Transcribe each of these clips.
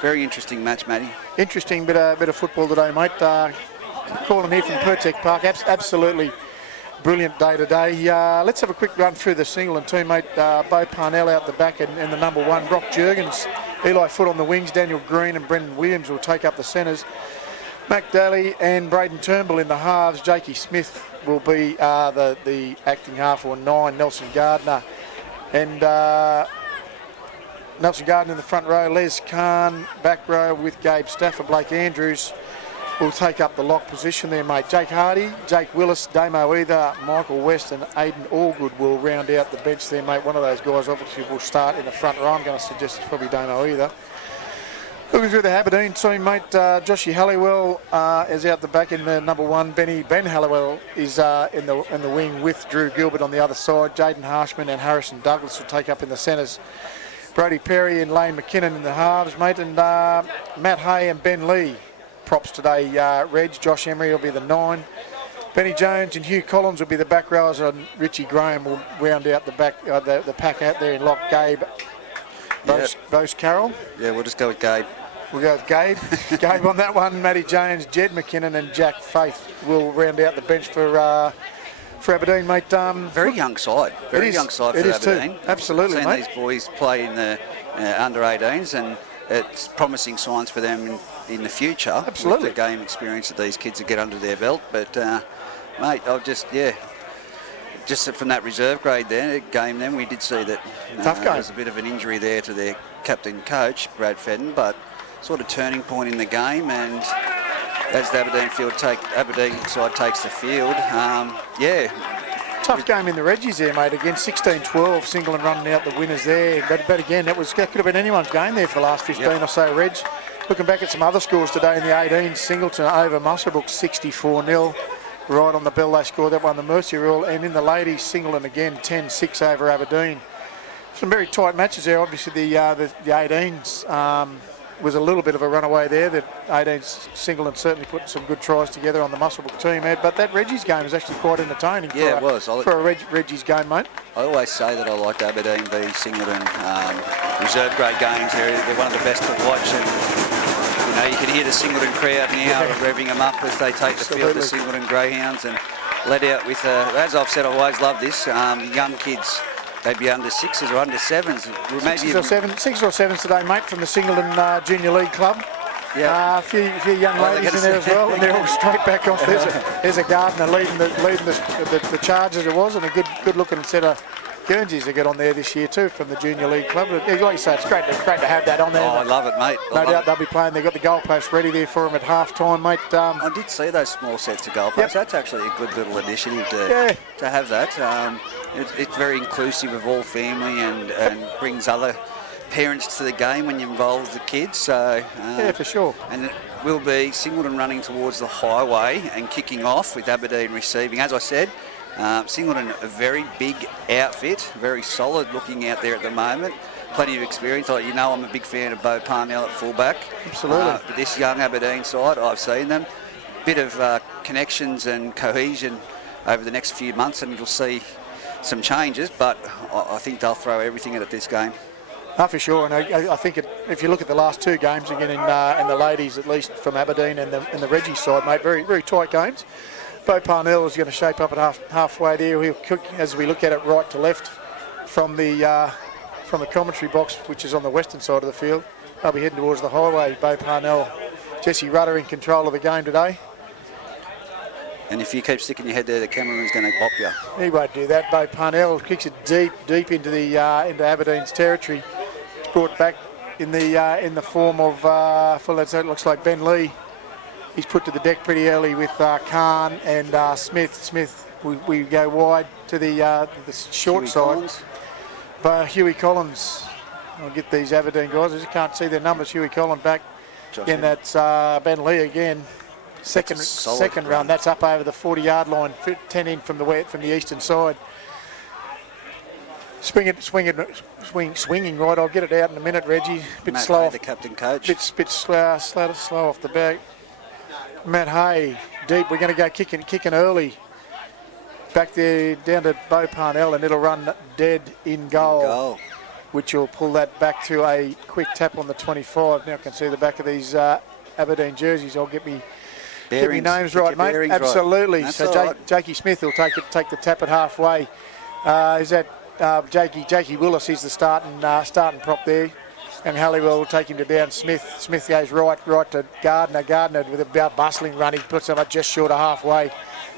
very interesting match, Matty. Interesting bit of football today, mate. Calling here from Pertec Park. Absolutely brilliant day today. Let's have a quick run through the Singleton team, mate. Bo Parnell out the back and the number 1. Brock Jurgens, Eli Foote on the wings. Daniel Green and Brendan Williams will take up the centres. Mac Daly and Braden Turnbull in the halves. Jakey Smith will be the acting half or 9. Nelson Gardner and Nelson Gardner in the front row. Les Kahn back row with Gabe Stafford. Blake Andrews will take up the lock position there, mate. Jake Hardy, Jake Willis, Damo Either, Michael West and Aidan Allgood will round out the bench there, mate. One of those guys obviously will start in the front row. I'm going to suggest it's probably Damo Either. Looking through the Aberdeen team, mate, Joshy Halliwell is out the back in the number 1. Ben Halliwell is in the wing with Drew Gilbert on the other side. Jaden Harshman and Harrison Douglas will take up in the centres. Brody Perry and Lane McKinnon in the halves, mate, and Matt Hay and Ben Lee props today. Reg, Josh Emery will be the 9. Benny Jones and Hugh Collins will be the back rowers, and Richie Graham will round out the back the pack out there and lock Gabe. Bose Carroll. Yeah, we'll just go with Gabe. We'll go with Gabe. Gabe on that one. Matty Jones, Jed McKinnon and Jack Faith will round out the bench for Aberdeen, mate. Very young side. Very young side for Aberdeen. Too. Absolutely, I've mate. seen these boys play in the under 18s, and it's promising signs for them in the future. Absolutely. With the game experience that these kids will get under their belt. But, mate, just from that reserve grade game, we did see that tough game. There was a bit of an injury there to their captain coach, Brad Fedden, but sort of turning point in the game, and as the Aberdeen side takes the field, tough game in the Reggies there, mate. Again, 16-12, Singleton running out the winners there. But again, that could have been anyone's game there for the last 15 or so, Reg. Looking back at some other scores today in the 18s, Singleton over Muswellbrook 64-0. Right on the bell they scored that one, the Mercy Rule. And in the ladies, Singleton again 10-6 over Aberdeen. Some very tight matches there. Obviously, the 18s was a little bit of a runaway there. The 18s, Singleton certainly put some good tries together on the Muswellbrook team, Ed. But that Reggie's game was actually quite entertaining for a Reggie's game, mate. I always say that I liked Aberdeen v Singleton reserve grade games. They're one of the best to watch, and you can hear the Singleton crowd now revving them up as they take the field, the Singleton Greyhounds, and led out with, as I've said, I always love this, young kids. They'd be under 6s or under 7s. Maybe 6 or 7s today, mate, from the Singleton Junior League Club. Yeah, a few young ladies in there as well, and they're all straight back off. There's a Gardner leading the charge as it was, and a good looking set of Guernseys to get on there this year too from the Junior League Club. But, like you say, it's great to have that on there. Oh, I love it, mate. No doubt they'll be playing. They've got the goalpost ready there for them at half time, mate. I did see those small sets of goalposts. Yep. That's actually a good little initiative to have that. It's very inclusive of all family and brings other parents to the game when you involve the kids. So yeah, for sure. And it will be Singleton running towards the highway and kicking off with Aberdeen receiving. As I said, Singleton a very big outfit, very solid looking out there at the moment. Plenty of experience. I'm a big fan of Bo Parnell at fullback. Absolutely. But this young Aberdeen side, I've seen them. Bit of connections and cohesion over the next few months, and you'll see some changes, but I think they'll throw everything at this game. For sure, and I think if you look at the last 2 games again in the ladies, at least from Aberdeen and the Reggie side, mate, very very tight games. Bo Parnell is going to shape up at halfway there. He'll cook as we look at it right to left from the commentary box, which is on the western side of the field. They'll be heading towards the highway. Bo Parnell, Jesse Rudder in control of the game today. And if you keep sticking your head there, the cameraman's going to bop you. He won't do that. Bo Parnell kicks it deep into Aberdeen's territory. It's brought back in the form of it looks like Ben Lee. He's put to the deck pretty early with Khan and Smith. Smith, we go wide to the short side. But Huey Collins, I'll get these Aberdeen guys. I just can't see their numbers. Huey Collins back. Again, that's Ben Lee again. Second run. That's up over the 40-yard line. 10 in from the eastern side. Swinging right. I'll get it out in a minute, Reggie. Bit Matt slow. Hay, the captain coach. Bit slow off the back. Matt Hay deep. We're going to go kicking early. Back there down to Bo Parnell, and it'll run dead in goal. which will pull that back to a quick tap on the 25. Now I can see the back of these Aberdeen jerseys. I'll get me names right, mate. Absolutely. Right. So Jakey Smith will take the tap at halfway. Is that Jakey Willis? He's the starting prop there. And Halliwell will take him to down Smith. Smith goes right to Gardner. Gardner with about bustling run. He puts him just short of halfway,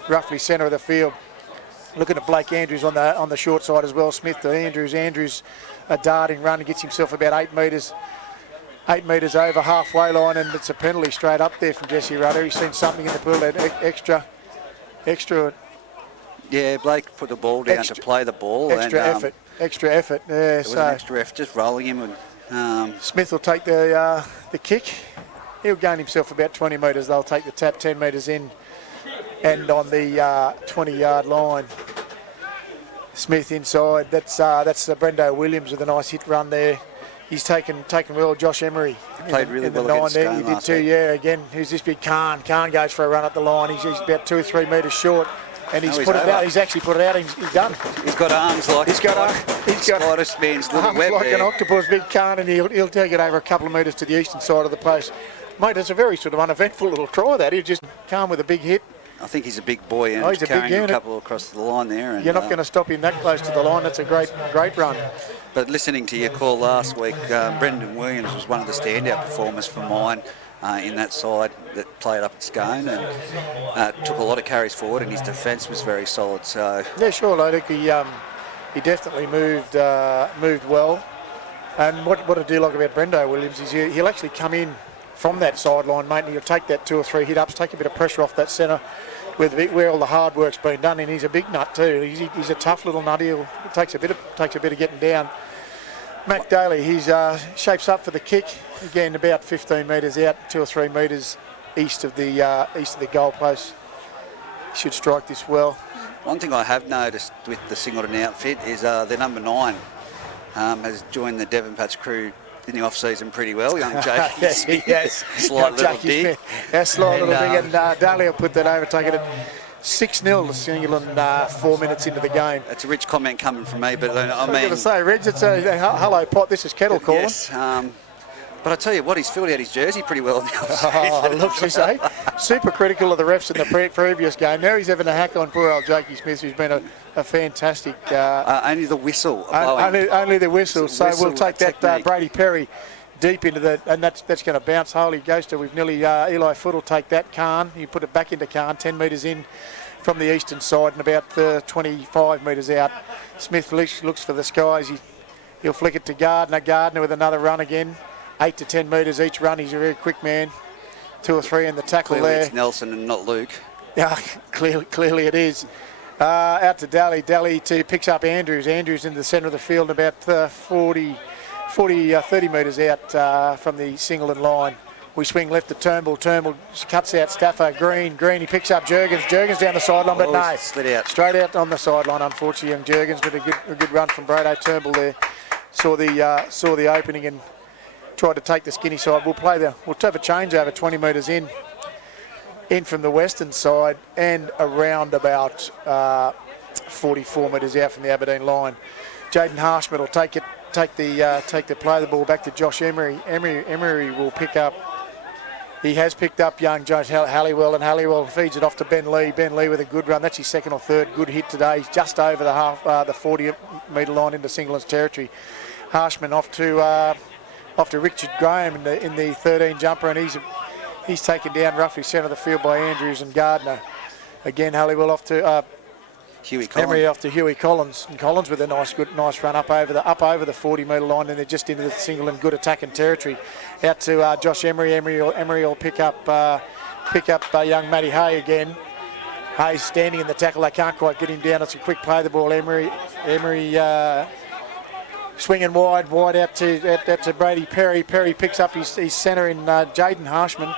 roughly centre of the field. Looking at Blake Andrews on the short side as well. Smith to Andrews. Andrews a darting run. He gets himself about 8 metres. 8 metres over halfway line, and it's a penalty straight up there from Jesse Rudder. He's seen something in the pool, that extra. Yeah, Blake put the ball down to play the ball. Extra effort. Yeah, it was an extra effort, just rolling him. And, Smith will take the kick. He'll gain himself about 20 metres. They'll take the tap 10 metres in, and on the 20-yard line. Smith inside. That's Brendo Williams with a nice hit run there. He's taken well. Josh Emery played really in the well 9 there. He did too. Yeah, again. Who's this big Khan? Khan goes for a run at the line. He's about 2 or 3 metres short, and he's put it out. He's actually put it out. He's done. He's got arms like Spider-Man's little web like there. An octopus, big Khan, and he'll take it over a couple of metres to the eastern side of the post. Mate, it's a very sort of uneventful little try that. He just Khan with a big hit. I think he's a big boy and he's carrying a couple across the line there. And, you're not going to stop him that close to the line. That's a great run. But listening to your call last week, Brendan Williams was one of the standout performers for mine in that side that played up at Scone and took a lot of carries forward, and his defence was very solid. So yeah, sure, I think he definitely moved well. And what I do like about Brendo Williams is he'll actually come in from that sideline, mate, and he'll take that 2 or 3 hit-ups, take a bit of pressure off that centre where all the hard work's been done, and he's a big nut too. He's a tough little nut. It takes a bit of getting down. Mac Daly, he's shapes up for the kick again, about 15 metres out, 2 or 3 metres east of the goalpost. Should strike this well. One thing I have noticed with the Singleton outfit is their number 9 has joined the Devon Patch crew in the off-season pretty well, young Jakey. Yes. Slight little dig. Slight little dig, and Daly will put that over, take it at 6-0 to Singleton 4 minutes into the game. That's a rich comment coming from me, but I mean... going to say, Reg, it's a hello, Pot, this is Kettle calling. Yes, but I tell you what, he's filled out his jersey pretty well in the off-season. Look, you say, super critical of the refs in the previous game. Now he's having a hack on poor old Jakey Smith, who's been a fantastic... only the whistle. Only the whistle. So we'll take that Brady Perry deep into the... And that's going to bounce. Holy Ghoster, we've nearly... Eli Foot will take that. Khan, you put it back into Khan, 10 metres in from the eastern side and about 25 metres out. Smith looks for the skies. He'll flick it to Gardner. Gardner with another run again. 8 to 10 metres each run. He's a very quick man. 2 or 3 in the tackle clearly there. It's Nelson and not Luke. Yeah, clearly it is. Out to Daly. Daly picks up Andrews. Andrews in the centre of the field, about 30 metres out from the Singleton line. We swing left to Turnbull. Turnbull cuts out Stafford. Green. He picks up Jurgens. Jurgens down the sideline, but no. Slid out. Straight out on the sideline, unfortunately, young Jurgens with a good run from Brado. Turnbull there. Saw the opening and tried to take the skinny side. We'll have a change over 20 metres in from the western side and around about 44 metres out from the Aberdeen line. Jaden Harshman will play the ball back to Josh Emery. Emery will pick up. He has picked up young Josh Halliwell, and Halliwell feeds it off to Ben Lee. Ben Lee with a good run. That's his second or third good hit today. He's just over the 40-metre line into Singleton's territory. Harshman off to Richard Graham in the 13 jumper, and he's taken down roughly centre of the field by Andrews and Gardner. Again, Halliwell off to Huey Collins. Emery off to Huey Collins, and Collins with a nice run up over the 40-metre line, and they're just into the Singleton good attacking territory. Out to Josh Emery. Emery will pick up young Matty Hay again. Hay's standing in the tackle. They can't quite get him down. It's a quick play the ball. Emery swinging wide out to Brady Perry. Perry picks up his centre in Jaden Harshman.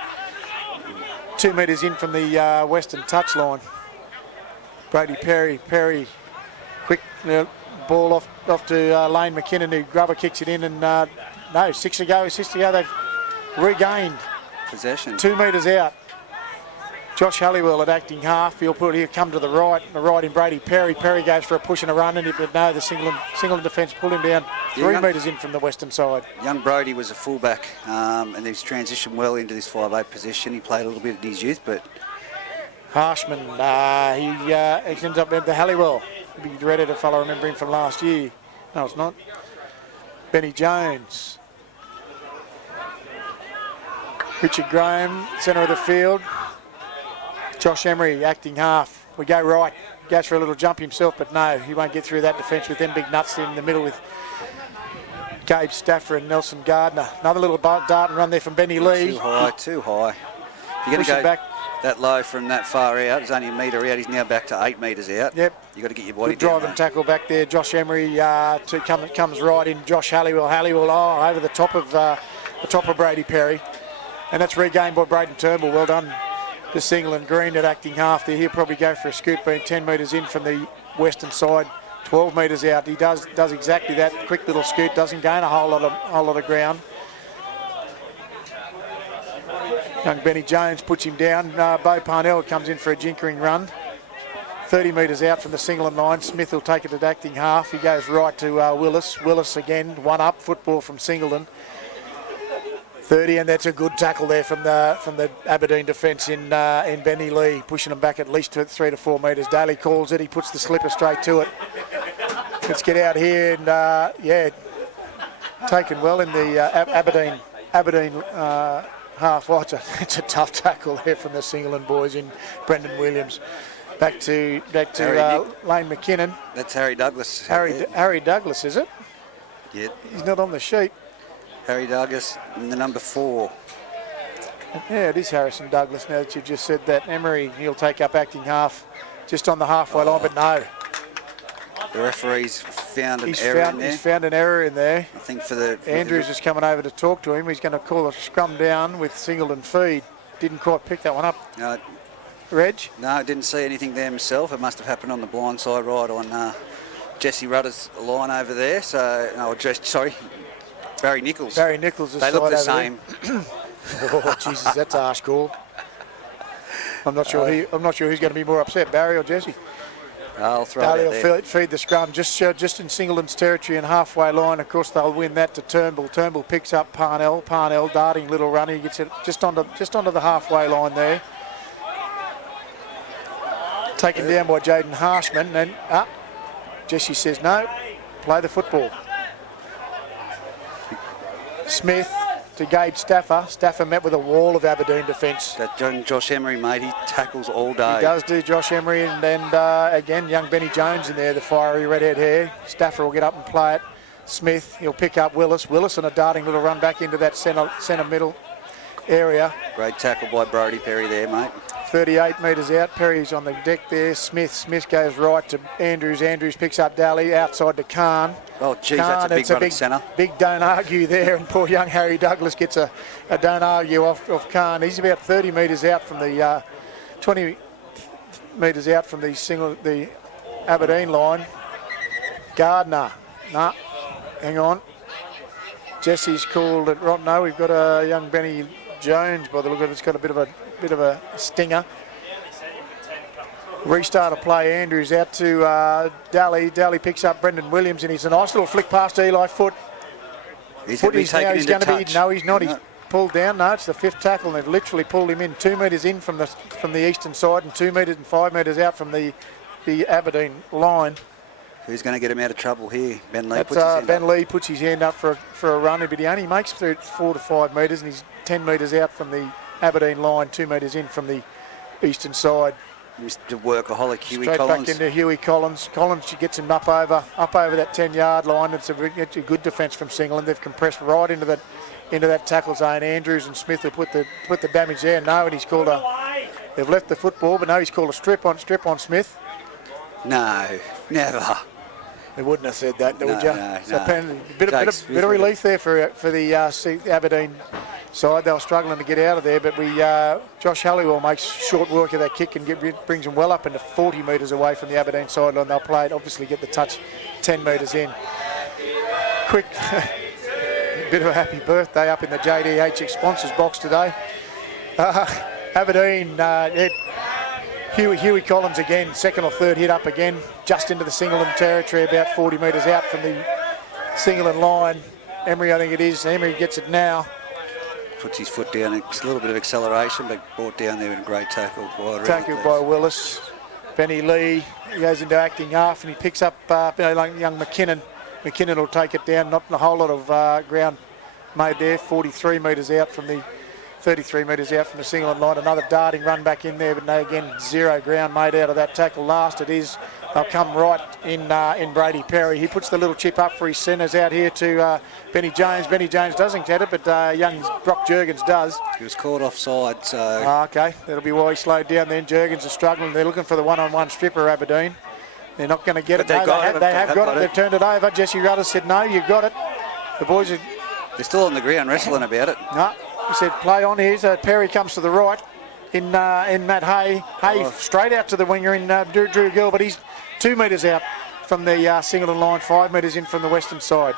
2 metres in from the western touchline. Brady Perry, quick ball off to Lane McKinnon, who grubber kicks it in, and assist to go, they've regained possession. 2 metres out. Josh Halliwell at acting half. He'll come to the right in Brady Perry. Perry goes for a push and a run, but no, the Singleton defence pulled him down 3 metres in from the western side. Young Brody was a fullback, and he's transitioned well into this 5'8" position. He played a little bit in his youth, but Harshman, he ends up with the Halliwell. Be dreaded if I remember him from last year. No, it's not. Benny Jones. Richard Graham, centre of the field. Josh Emery, acting half. We go right. Goes for a little jump himself, but no, he won't get through that defence with them big nuts in the middle with Gabe Stafford and Nelson Gardner. Another little dart and run there from Benny Lee. Too high. You're going to go back that low from that far out. It's only a metre out. He's now back to 8 metres out. Yep. You've got to get your body good drive down, and tackle back there. Josh Emery comes right in. Josh Halliwell over the top of Brady Perry. And that's regained by Braden Turnbull. Well done to Singleton. Green at acting half there. He'll probably go for a scoop, being 10 metres in from the western side, 12 metres out. He does exactly that. Quick little scoot. Doesn't gain a whole lot of ground. Young Benny Jones puts him down. Bo Parnell comes in for a jinkering run. 30 metres out from the Singleton line. Smith will take it at acting half. He goes right to Willis. Willis again, one up. Football from Singleton. 30, and that's a good tackle there from the Aberdeen defence in Benny Lee, pushing them back at least 3 to 4 metres. Daly calls it. He puts the slipper straight to it. Let's get out here and taken well in the Aberdeen half. Oh, it's a tough tackle there from the Singleton boys in Brendan Williams. Back to Lane McKinnon. That's Harry Douglas. Harry Douglas, is it? Yeah. He's not on the sheet. Harry Douglas in the number 4. Yeah, it is Harrison Douglas now that you've just said that. Emery, he'll take up acting half just on the halfway line, but no. The referee's found an error in there. He's found an error in there. I think for the... Andrews is coming over to talk to him. He's going to call a scrum down with Singleton feed. Didn't quite pick that one up. Reg? No, I didn't see anything there myself. It must have happened on the blind side right on Jesse Rudder's line over there. Barry Nichols. Barry Nichols' They look the same. Oh, Jesus, that's a harsh call. I'm not sure who's going to be more upset, Barry or Jesse. I'll throw it there. Will feed the scrum just in Singleton's territory and halfway line. Of course, they'll win that to Turnbull. Turnbull picks up Parnell. Parnell darting little run. He gets it just onto the halfway line there. Taken down by Jaden Harshman. And Jesse says no. Play the football. Smith to Gabe Stafford. Stafford met with a wall of Aberdeen defence. That Josh Emery, mate, he tackles all day. He does do Josh Emery, and then again, young Benny Jones in there, the fiery redhead hair. Stafford will get up and play it. Smith, he'll pick up Willis. Willis and a darting little run back into that centre middle area. Great tackle by Brody Perry there, mate. 38 metres out. Perry's on the deck there. Smith goes right to Andrews. Andrews picks up Daly outside to Khan. Oh, geez, that's a big run at centre. Big don't argue there, and poor young Harry Douglas gets a don't argue off Khan. He's about 30 metres out from the 20 metres out from the Aberdeen line. Gardner, hang on. Jesse's called it. No, we've got a young Benny Jones by the look of it. It's got a bit of a stinger. Restart of play. Andrews out to Daly. Daly picks up Brendan Williams, and he's a nice little flick past Eli Foot. He's going to be taken into touch. No, he's not. He's pulled down. No, it's the 5th tackle, and they've literally pulled him in 2 metres in from the eastern side, and 2 metres and 5 metres out from the Aberdeen line. Who's going to get him out of trouble here? Ben Lee puts his hand up for a run, but he only makes 4 to 5 metres, and he's 10 metres out from the Aberdeen line, 2 metres in from the eastern side. Mr. Workaholic Huey Straight Collins. Back into Huey Collins. Collins gets him up over that 10-yard line. It's a good defence from Singleton. They've compressed right into that tackle zone. Andrews and Smith have put the damage there. No, and he's called they've left the football, but no, he's called a strip on Smith. No, never. They wouldn't have said that, would you? No. So a bit of relief there for the Aberdeen side. They were struggling to get out of there, but Josh Halliwell makes short work of that kick and brings them well up into 40 metres away from the Aberdeen sideline. They'll play it, obviously get the touch 10 metres in. Quick bit of a happy birthday up in the JDH sponsors box today. Aberdeen, Huey Collins again, second or third hit up again, just into the Singleton territory, about 40 metres out from the Singleton line. Emery, I think it is. Emery gets it now. Puts his foot down. It's a little bit of acceleration, but brought down there in a great tackle. Tackled by Willis. Benny Lee, he goes into acting half and he picks up like young McKinnon. McKinnon will take it down, not a whole lot of ground made there, 43 metres out from the 33 metres out from the Singleton line. Another darting run back in there, but no, again, zero ground made out of that tackle. Last it is, they'll come right in Brady Perry. He puts the little chip up for his centres out here to Benny Jones. Benny Jones doesn't get it, but young Brock Jurgens does. He was caught offside, so... Okay, that'll be why he slowed down then. Jurgens are struggling. They're looking for the one-on-one stripper, Aberdeen. They're not going to get it. They have got it. They've turned it over. Jesse Rutter said, no, you've got it. The boys are... They're still on the ground wrestling about it. No, he said, play on here. So Perry comes to the right in that Hay. Hay straight out to the winger in Drew Gill, but he's 2 metres out from the Singleton line, 5 metres in from the western side.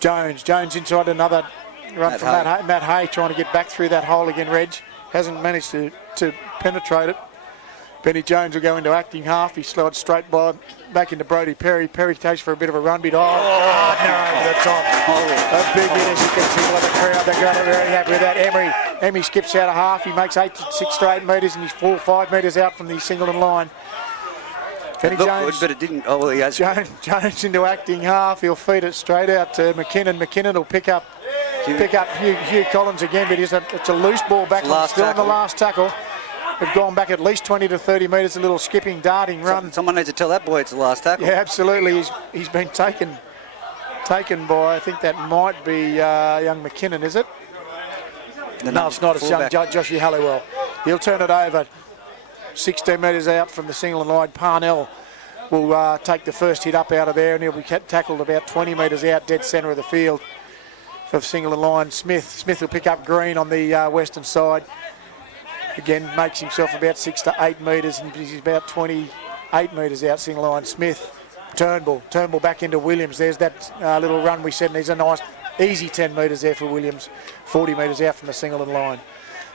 Jones inside, another run from Matt Hay trying to get back through that hole again, Reg. Hasn't managed to penetrate it. Benny Jones will go into acting half. He slides straight back into Brody Perry. Perry takes for a bit of a run bit. Narrow over the top. A big hit, as you can see by the crowd. They're going very happy with that. Emery skips out of half. He makes 6 to 8 metres and he's 4 or 5 metres out from the Singleton line. Benny Jones, good, but it didn't. Oh, well, he has. Jones into acting half. He'll feed it straight out to McKinnon. McKinnon will pick up Hugh Collins again, but it's a loose ball back. Still in the last tackle. They've gone back at least 20 to 30 metres, a little skipping, darting run. Someone needs to tell that boy it's the last tackle. Yeah, absolutely. He's been taken by, I think that might be young McKinnon, is it? No, it's not. It's young Joshy Halliwell. He'll turn it over 16 metres out from the Singleton line. Parnell will take the first hit up out of there, and he'll be tackled about 20 metres out, dead centre of the field for the Singleton line. Smith will pick up Green on the western side. Again, makes himself about 6 to 8 metres, and he's about 28 metres out, Singleton line. Smith, Turnbull back into Williams. There's that little run we said, and there's a nice, easy 10 metres there for Williams, 40 metres out from the Singleton line.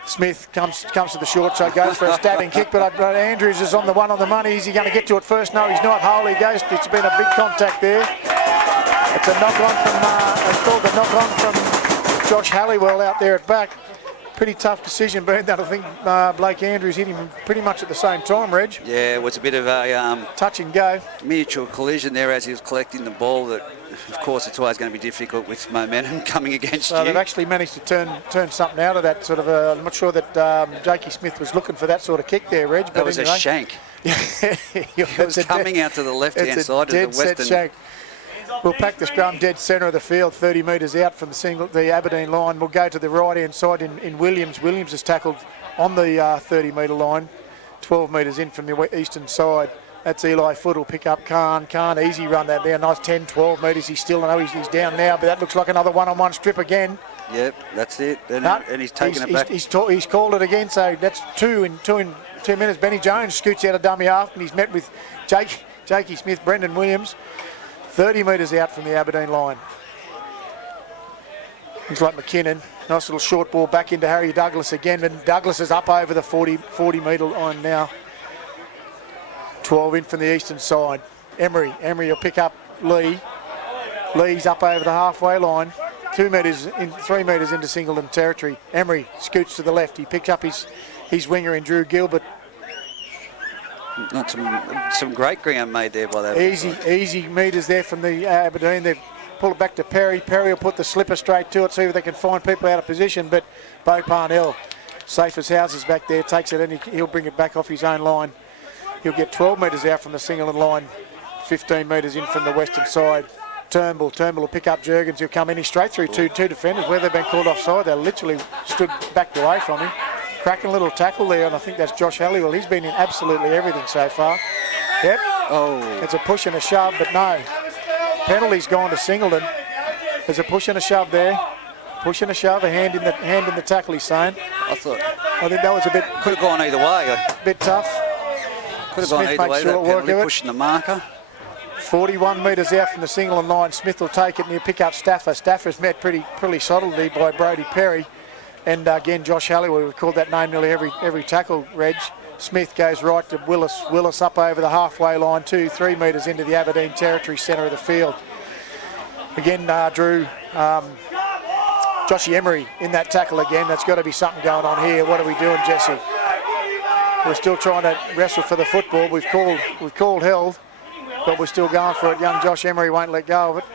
Smith comes to the short side, goes for a stabbing kick, but Andrews is on the one on the money. Is he going to get to it first? No, he's not. Hole he goes. It's been a big contact there. It's a knock-on from, it's called the knock-on from Josh Halliwell out there at back. Pretty tough decision, being that I think Blake Andrews hit him pretty much at the same time, Reg. Yeah, it was a bit of a... touch and go. Mutual collision there as he was collecting the ball. That, of course, it's always going to be difficult with momentum coming against you. They've actually managed to turn something out of that sort of I'm not sure that Jakey Smith was looking for that sort of kick there, Reg. That was anyway. A shank. It was coming out to the left-hand side of the western... Shank. We'll pack the scrum dead centre of the field, 30 metres out from the Aberdeen line. We'll go to the right-hand side in Williams. Williams is tackled on the 30-metre line, 12 metres in from the eastern side. That's Eli Foote will pick up Khan. Khan, easy run that there, nice 10, 12 metres. He's still, I know he's down now, but that looks like another one-on-one strip again. Yep, that's it. And he's taking it back. He's called it again, so that's 2 in 2 minutes. Benny Jones scoots out of dummy half, and he's met with Jakey Smith, Brendan Williams. 30 metres out from the Aberdeen line. He's like McKinnon. Nice little short ball back into Harry Douglas again. But Douglas is up over the 40-metre line now. 12 in from the eastern side. Emery will pick up Lee. Lee's up over the halfway line. 3 metres into Singleton territory. Emery scoots to the left. He picks up his winger in Drew Gilbert. Not some great ground made there by that. Easy metres there from the Aberdeen. They've pulled it back to Perry. Perry will put the slipper straight to it, see if they can find people out of position. But Bo Parnell, safe as houses back there, takes it and he'll bring it back off his own line. He'll get 12 metres out from the Singleton line, 15 metres in from the western side. Turnbull will pick up Jurgens. He'll come in. He's straight through two defenders. Where they've been called offside, they literally stood backed away from him. Cracking little tackle there, and I think that's Josh Halliwell. He's been in absolutely everything so far. Yep. Oh. It's a push and a shove, but no. Penalty's gone to Singleton. There's a push and a shove there. Push and a shove, a hand in the tackle, he's saying. I think that was a bit... Could have gone either way. A bit tough. Could have gone either way, that penalty, pushing the marker. 41 metres out from the Singleton line. Smith will take it and he'll pick up Stafford. Stafford's met pretty solidly by Brody Perry. And again, Josh Halliwell, we've called that name nearly every tackle, Reg. Smith goes right to Willis. Willis up over the halfway line, 2-3 metres into the Aberdeen territory, centre of the field. Again, Drew, Joshy Emery in that tackle again. That's got to be something going on here. What are we doing, Jesse? We're still trying to wrestle for the football. We've called held, but we're still going for it. Young Josh Emery won't let go of it.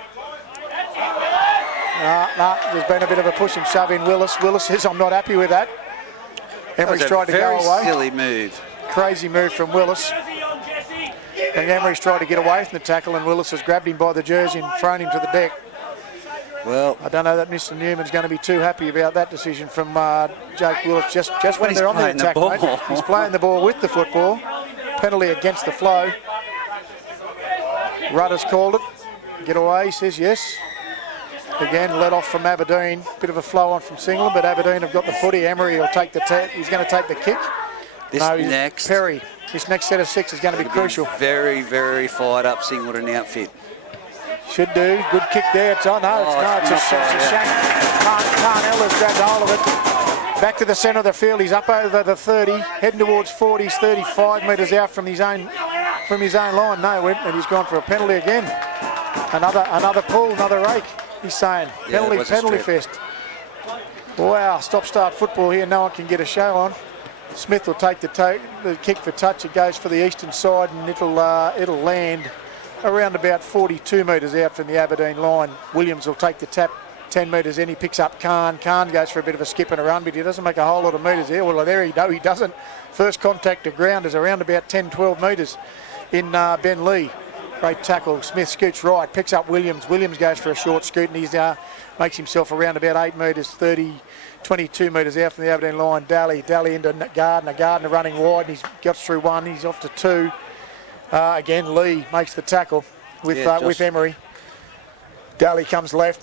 There's been a bit of a push and shove in Willis. Willis says, I'm not happy with that. Emery's tried to go away. Very silly move. Crazy move from Willis. And Emery's tried to get away from the tackle, and Willis has grabbed him by the jersey and thrown him to the deck. Well, I don't know that Mr. Newman's going to be too happy about that decision from Jake Willis. Just when they're on the attack, mate. He's playing the ball with the football. Penalty against the flow. Rudder's called it. Get away, he says yes. Again, let off from Aberdeen. Bit of a flow on from Singleton, but Aberdeen have got the footy. Emery will take he's going to take the kick. Perry. This next set of 6 is going to be crucial. Very, very fired up Singleton outfit. Should do. Good kick there. It's on. It's a shank. Carnell has grabbed hold of it. Back to the centre of the field. He's up over the 30, heading towards 40. He's 35 metres out from his own line. No, and he's gone for a penalty again. Another pull, another rake. He's saying penalty fest. Wow, stop-start football here. No one can get a show on. Smith will take the kick for touch. It goes for the eastern side, and it'll land around about 42 metres out from the Aberdeen line. Williams will take the tap 10 metres in. He picks up Khan. Khan goes for a bit of a skip and a run, but he doesn't make a whole lot of metres there. Well, there he doesn't. First contact to ground is around about 10, 12 metres in Ben Lee. Great tackle. Smith scoots right, picks up Williams. Williams goes for a short scoot, and he makes himself around about 8 metres, 22 metres out from the Aberdeen line. Daly into Gardner running wide, and he gets through 1. He's off to 2. Again, Lee makes the tackle with Emery. Daly comes left,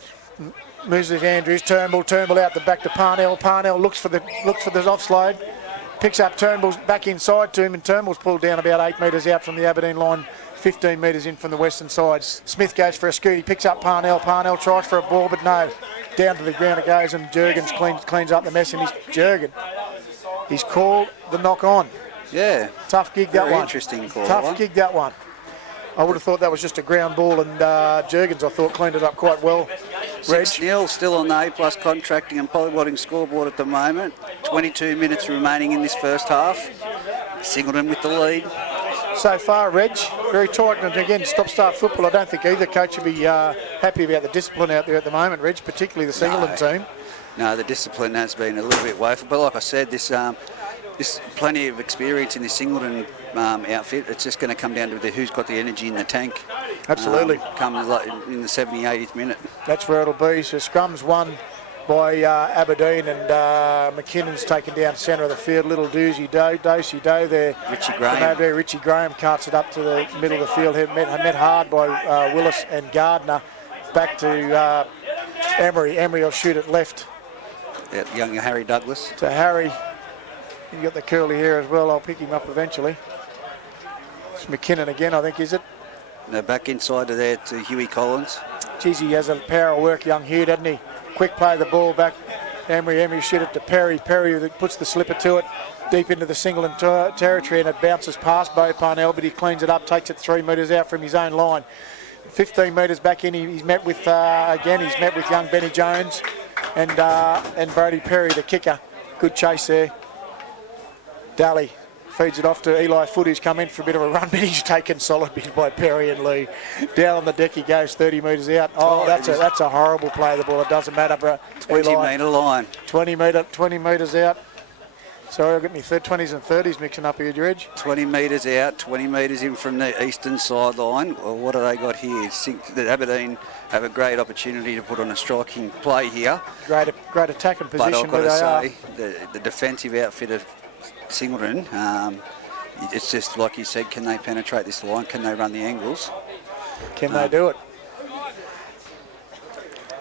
moves with Andrews. Turnbull out the back to Parnell. Parnell looks for the offload, picks up Turnbull's back inside to him, and Turnbull's pulled down about 8 metres out from the Aberdeen line, 15 metres in from the western side. Smith goes for a scoot. He picks up Parnell. Parnell tries for a ball, but no. Down to the ground it goes, and Jurgens cleans up the mess, and he's called the knock on. Yeah. Tough gig that one. Interesting call. Tough gig that one. I would have thought that was just a ground ball, and Jurgens, I thought, cleaned it up quite well. 6-0, still on the A+ contracting and polywadding scoreboard at the moment. 22 minutes remaining in this first half. Singleton with the lead. So far, Reg, very tight, and again, stop-start football. I don't think either coach would be happy about the discipline out there at the moment, Reg, particularly the Singleton team. No, the discipline has been a little bit woeful, but like I said, this plenty of experience in the Singleton outfit. It's just going to come down to who's got the energy in the tank. Absolutely. Come in the 70th, 80th minute. That's where it'll be. So scrum's won by Aberdeen, and McKinnon's taken down centre of the field. Little dosey do there. Richie Graham. Richie Graham carts it up to the middle of the field. Met hard by Willis and Gardner. Back to Emery. Emery will shoot it left. Yeah, young Harry Douglas. To Harry. You got the curly hair as well. I'll pick him up eventually. It's McKinnon again, I think, is it? No, back inside of there to Huey Collins. Geez, he has a power of work, young Hugh, doesn't he? Quick play the ball back. Emery shoot it to Perry. Perry puts the slipper to it deep into the Singleton territory, and it bounces past Bo Parnell, but he cleans it up, takes it 3 metres out from his own line. 15 metres back in, he's met with young Benny Jones and Brody Perry, the kicker. Good chase there. Daly feeds it off to Eli Footy, who's come in for a bit of a run, but he's taken solid bit by Perry and Lee. Down on the deck he goes, 30 metres out. Oh, that's a horrible play of the ball. It doesn't matter, bro. 20-metre line. 20 metres out. Sorry, I've got my 20s and 30s mixing up here, Dredge. 20 metres out, 20 metres in from the eastern sideline. Well, what have they got here? The Aberdeen have a great opportunity to put on a striking play here. Great attacking position. But I've got to say, the defensive outfit of Singleton, it's just like you said, can they penetrate this line? Can they run the angles? Can they do it?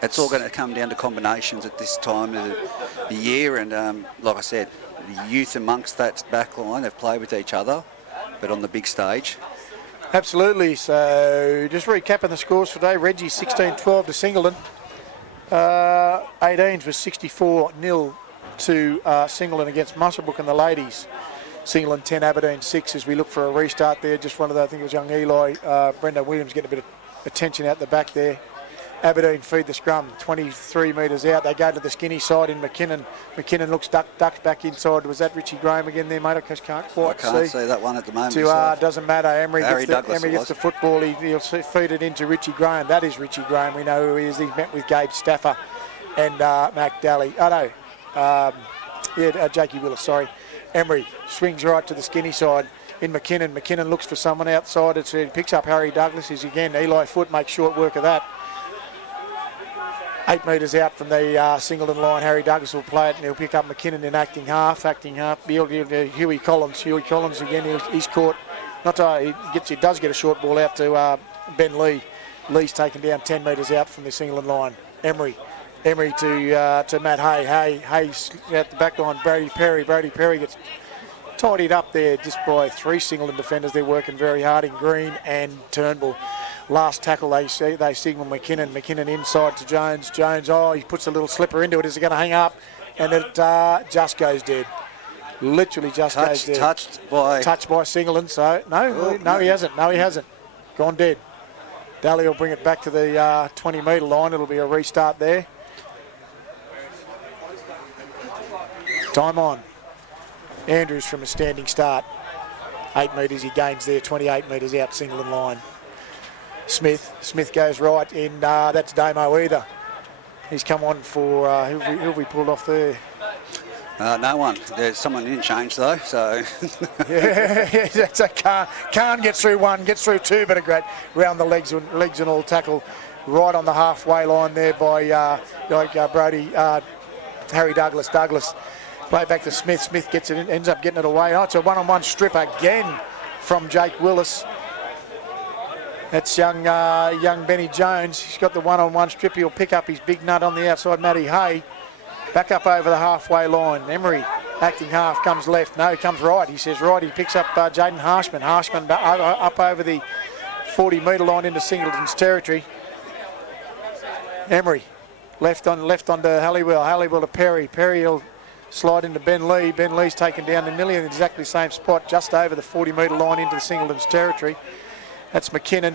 It's all going to come down to combinations at this time of the year, and like I said, the youth amongst that back line, they've played with each other, but on the big stage. Absolutely. So just recapping the scores for today. Reggie 16-12 to Singleton. 18s was 64-0 to Singleton against Muswellbrook and the ladies. Singleton 10, Aberdeen 6 as we look for a restart there. Just one of the, I think it was young Eli, Brendan Williams getting a bit of attention out the back there. Aberdeen feed the scrum, 23 metres out. They go to the skinny side in McKinnon. McKinnon looks ducked back inside. Was that Richie Graham again there, mate? I can't quite see. I can't see that one at the moment. Doesn't matter. Emery gets the football. He'll feed it into Richie Graham. That is Richie Graham. We know who he is. He's met with Gabe Stafford and Mac Daly. Jakey Willis, sorry. Emery swings right to the skinny side in McKinnon. McKinnon looks for someone outside. He picks up Harry Douglas. Is again Eli Foot makes short work of that. 8 metres out from the Singleton line. Harry Douglas will play it and he'll pick up McKinnon in acting half. Huey Collins. Huey Collins again. He's caught. He does get a short ball out to Ben Lee. Lee's taken down 10 metres out from the Singleton line. Emery to Matt Hay. Hay's out the back line. Brady Perry gets tidied up there just by 3 Singleton defenders. They're working very hard in Green and Turnbull. Last tackle they signal McKinnon. McKinnon inside to Jones. Jones, he puts a little slipper into it. Is it going to hang up? And it just goes dead. Literally just goes dead. Touched by Singleton. So no, he hasn't. No, he hasn't. Gone dead. Daly will bring it back to the 20 metre line. It'll be a restart there. Time on. Andrews from a standing start. 8 metres he gains there. 28 metres out Singleton line. Smith goes right in. That's Damo Either. He's come on for who have we pulled off there? No one. There's someone didn't change though, so. yeah, that's a Khan gets through 1, gets through 2, but a great round the legs and all tackle right on the halfway line there by Brody, Harry Douglas. Play back to Smith. Smith gets it, ends up getting it away. It's a one-on-one strip again from Jake Willis. That's young Benny Jones. He's got the one-on-one strip. He'll pick up his big nut on the outside, Matty Hay. Back up over the halfway line. Emery, acting half, comes left. No, he comes right. He says right. He picks up Jaden Harshman. Harshman up over the 40 metre line into Singleton's territory. Emery, left onto Halliwell. Halliwell to Perry. Perry will slide into Ben Lee. Ben Lee's taken down in nearly in exactly the same spot, just over the 40 metre line into the Singleton's territory. That's McKinnon.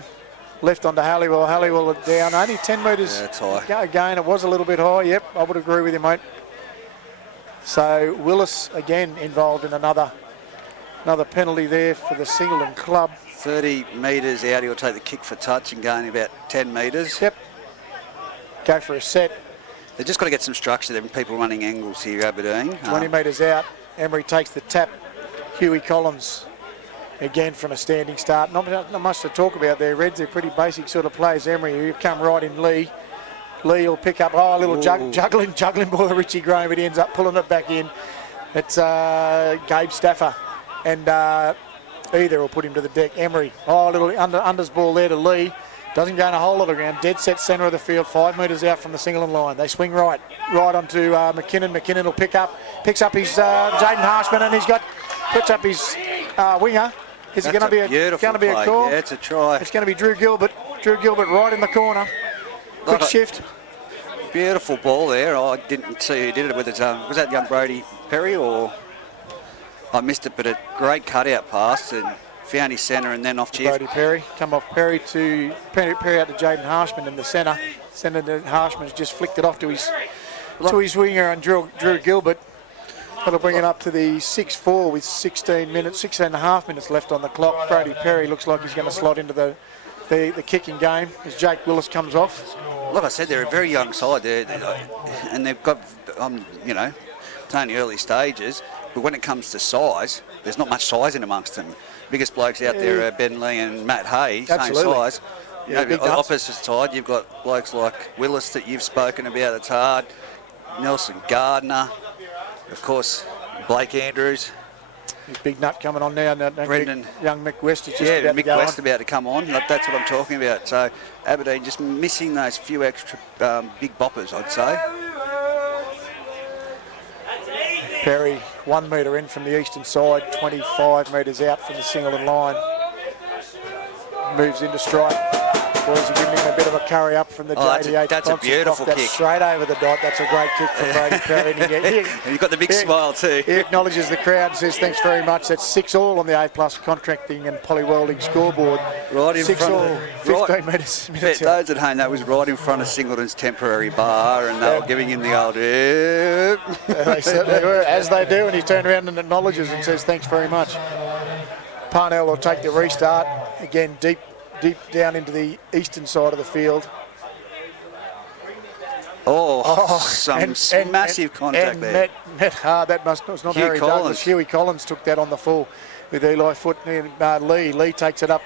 Left onto Halliwell. Halliwell down. Only 10 metres again. It was a little bit high. Yep, I would agree with you, mate. So Willis again involved in another penalty there for the Singleton club. 30 metres out. He'll take the kick for touch and going about 10 metres. Yep. Go for a set. They've just got to get some structure. There are people running angles here, Aberdeen. 20 metres out. Emery takes the tap. Huey Collins. Again from a standing start. Not much to talk about there, Reds. They're pretty basic sort of players. Emery, who come right in Lee. Lee will pick up, a little juggling ball to Richie Graham, but he ends up pulling it back in. It's Gabe Stafford. And Either will put him to the deck. Emery, a little unders ball there to Lee. Doesn't go in a whole lot of ground. Dead set centre of the field, 5 metres out from the Singleton line. They swing right onto McKinnon. McKinnon will picks up his Jaden Harshman, and puts up his winger. Is it going to be a call? Yeah, it's a try. It's going to be Drew Gilbert. Drew Gilbert right in the corner. Quick shift. Beautiful ball there. I didn't see who did it with it. Was that young Brody Perry or I missed it? But a great cutout pass and found his centre and then off to Brody Perry. Come off Perry out to Jaden Harshman in the centre. Senator Harshman's just flicked it off to his winger and Drew Gilbert. That'll bring it up to the 6-4 with 16 and a half minutes left on the clock. Brody Perry looks like he's going to slot into the kicking game as Jake Willis comes off. Like I said, they're a very young side there, and they've got, it's only early stages, but when it comes to size, there's not much size in amongst them. Biggest blokes out there are Ben Lee and Matt Hay, absolutely. Same size. Yeah, on the opposite side, you've got blokes like Willis that you've spoken about, that's hard, Nelson Gardner, of course, Blake Andrews. His big nut coming on now. Brendan. Young Mick West is just about Mick to go West on. About to come on. That's what I'm talking about. So Aberdeen just missing those few extra big boppers, I'd say. Perry 1 metre in from the eastern side, 25 metres out from the Singleton line. Moves into strike. boys are giving him a bit of a curry up from the JD8. That's a beautiful kick. Straight over the dot. That's a great kick from Brady Perry. And you've got the big smile too. He acknowledges the crowd and says thanks very much. That's 6-all on the A+ contracting and poly welding scoreboard. Right in 6-all, 15 right. metres. For those at home, that was right in front of Singleton's temporary bar, and they were giving him the old. They certainly were, as they do, and he turned around and acknowledges and says thanks very much. Parnell will take the restart again, deep down into the eastern side of the field. Massive contact there. Met hard. That was not Hugh Harry Collins. Douglas. Hughie Collins took that on the full with Eli Foot and Lee. Lee takes it up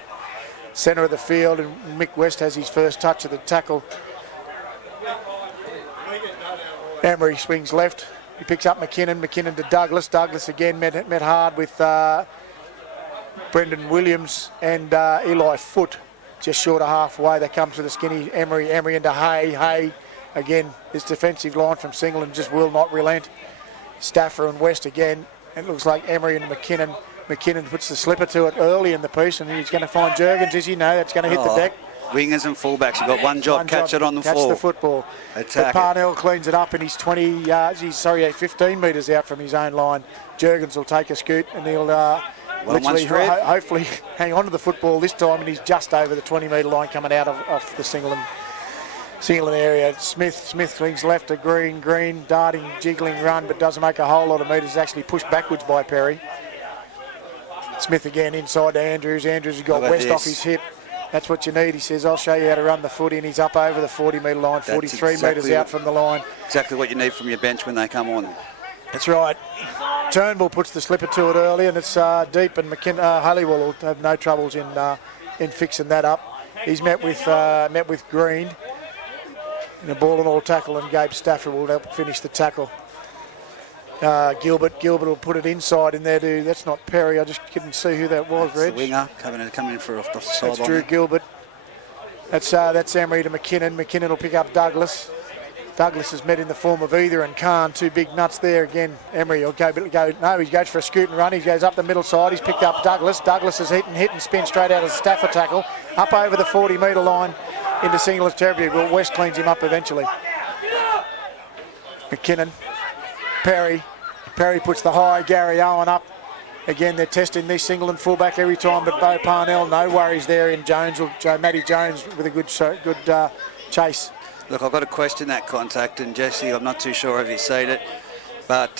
centre of the field, and Mick West has his first touch of the tackle. Emery swings left. He picks up McKinnon to Douglas. Douglas again met hard with Brendan Williams and Eli Foot, just short of halfway. They come to the skinny Emery into Hay. Again, this defensive line from Singleton just will not relent. Stafford and West again. It looks like Emery and McKinnon. McKinnon puts the slipper to it early in the piece, and he's going to find Jurgens, as you know, that's going to hit the deck. Wingers and fullbacks, you've got one job, catch it on the floor. Catch the football. Attack. But Parnell cleans it up, and he's 15 metres out from his own line. Jurgens will take a scoot, and he'll literally, hopefully, hang on to the football this time, and he's just over the 20-metre line coming out of the Singleton area. Smith clings left to Green, darting, jiggling run, but doesn't make a whole lot of metres. Actually pushed backwards by Perry. Smith again inside to Andrews. Andrews has got West off his hip. That's what you need. He says, I'll show you how to run the footy, and he's up over the 40-metre line, 43 metres out from the line. Exactly what you need from your bench when they come on. That's right. Turnbull puts the slipper to it early, and it's deep, and Halliwell will have no troubles in fixing that up. He's met with Green in a ball and all tackle, and Gabe Stafford will help finish the tackle. Gilbert will put it inside in there too. That's not Perry. I just couldn't see who that was, Reg. The winger coming in for off the sideline. That's Drew Gilbert. That's Emery to McKinnon. McKinnon will pick up Douglas. Douglas is met in the form of either and Khan. Two big nuts there again. Emery will go. No, he goes for a scoot and run. He goes up the middle side. He's picked up Douglas. Douglas is hit and spin straight out of the Stafford tackle. Up over the 40-metre line into Singleton's territory. Well, West cleans him up eventually. McKinnon. Perry puts the high. Gary Owen up. Again, they're testing this Singleton fullback every time, but Bo Parnell, no worries there in Jones, or Matty Jones with a good chase. Look, I've got to question that contact, and Jesse, I'm not too sure if he's seen it, but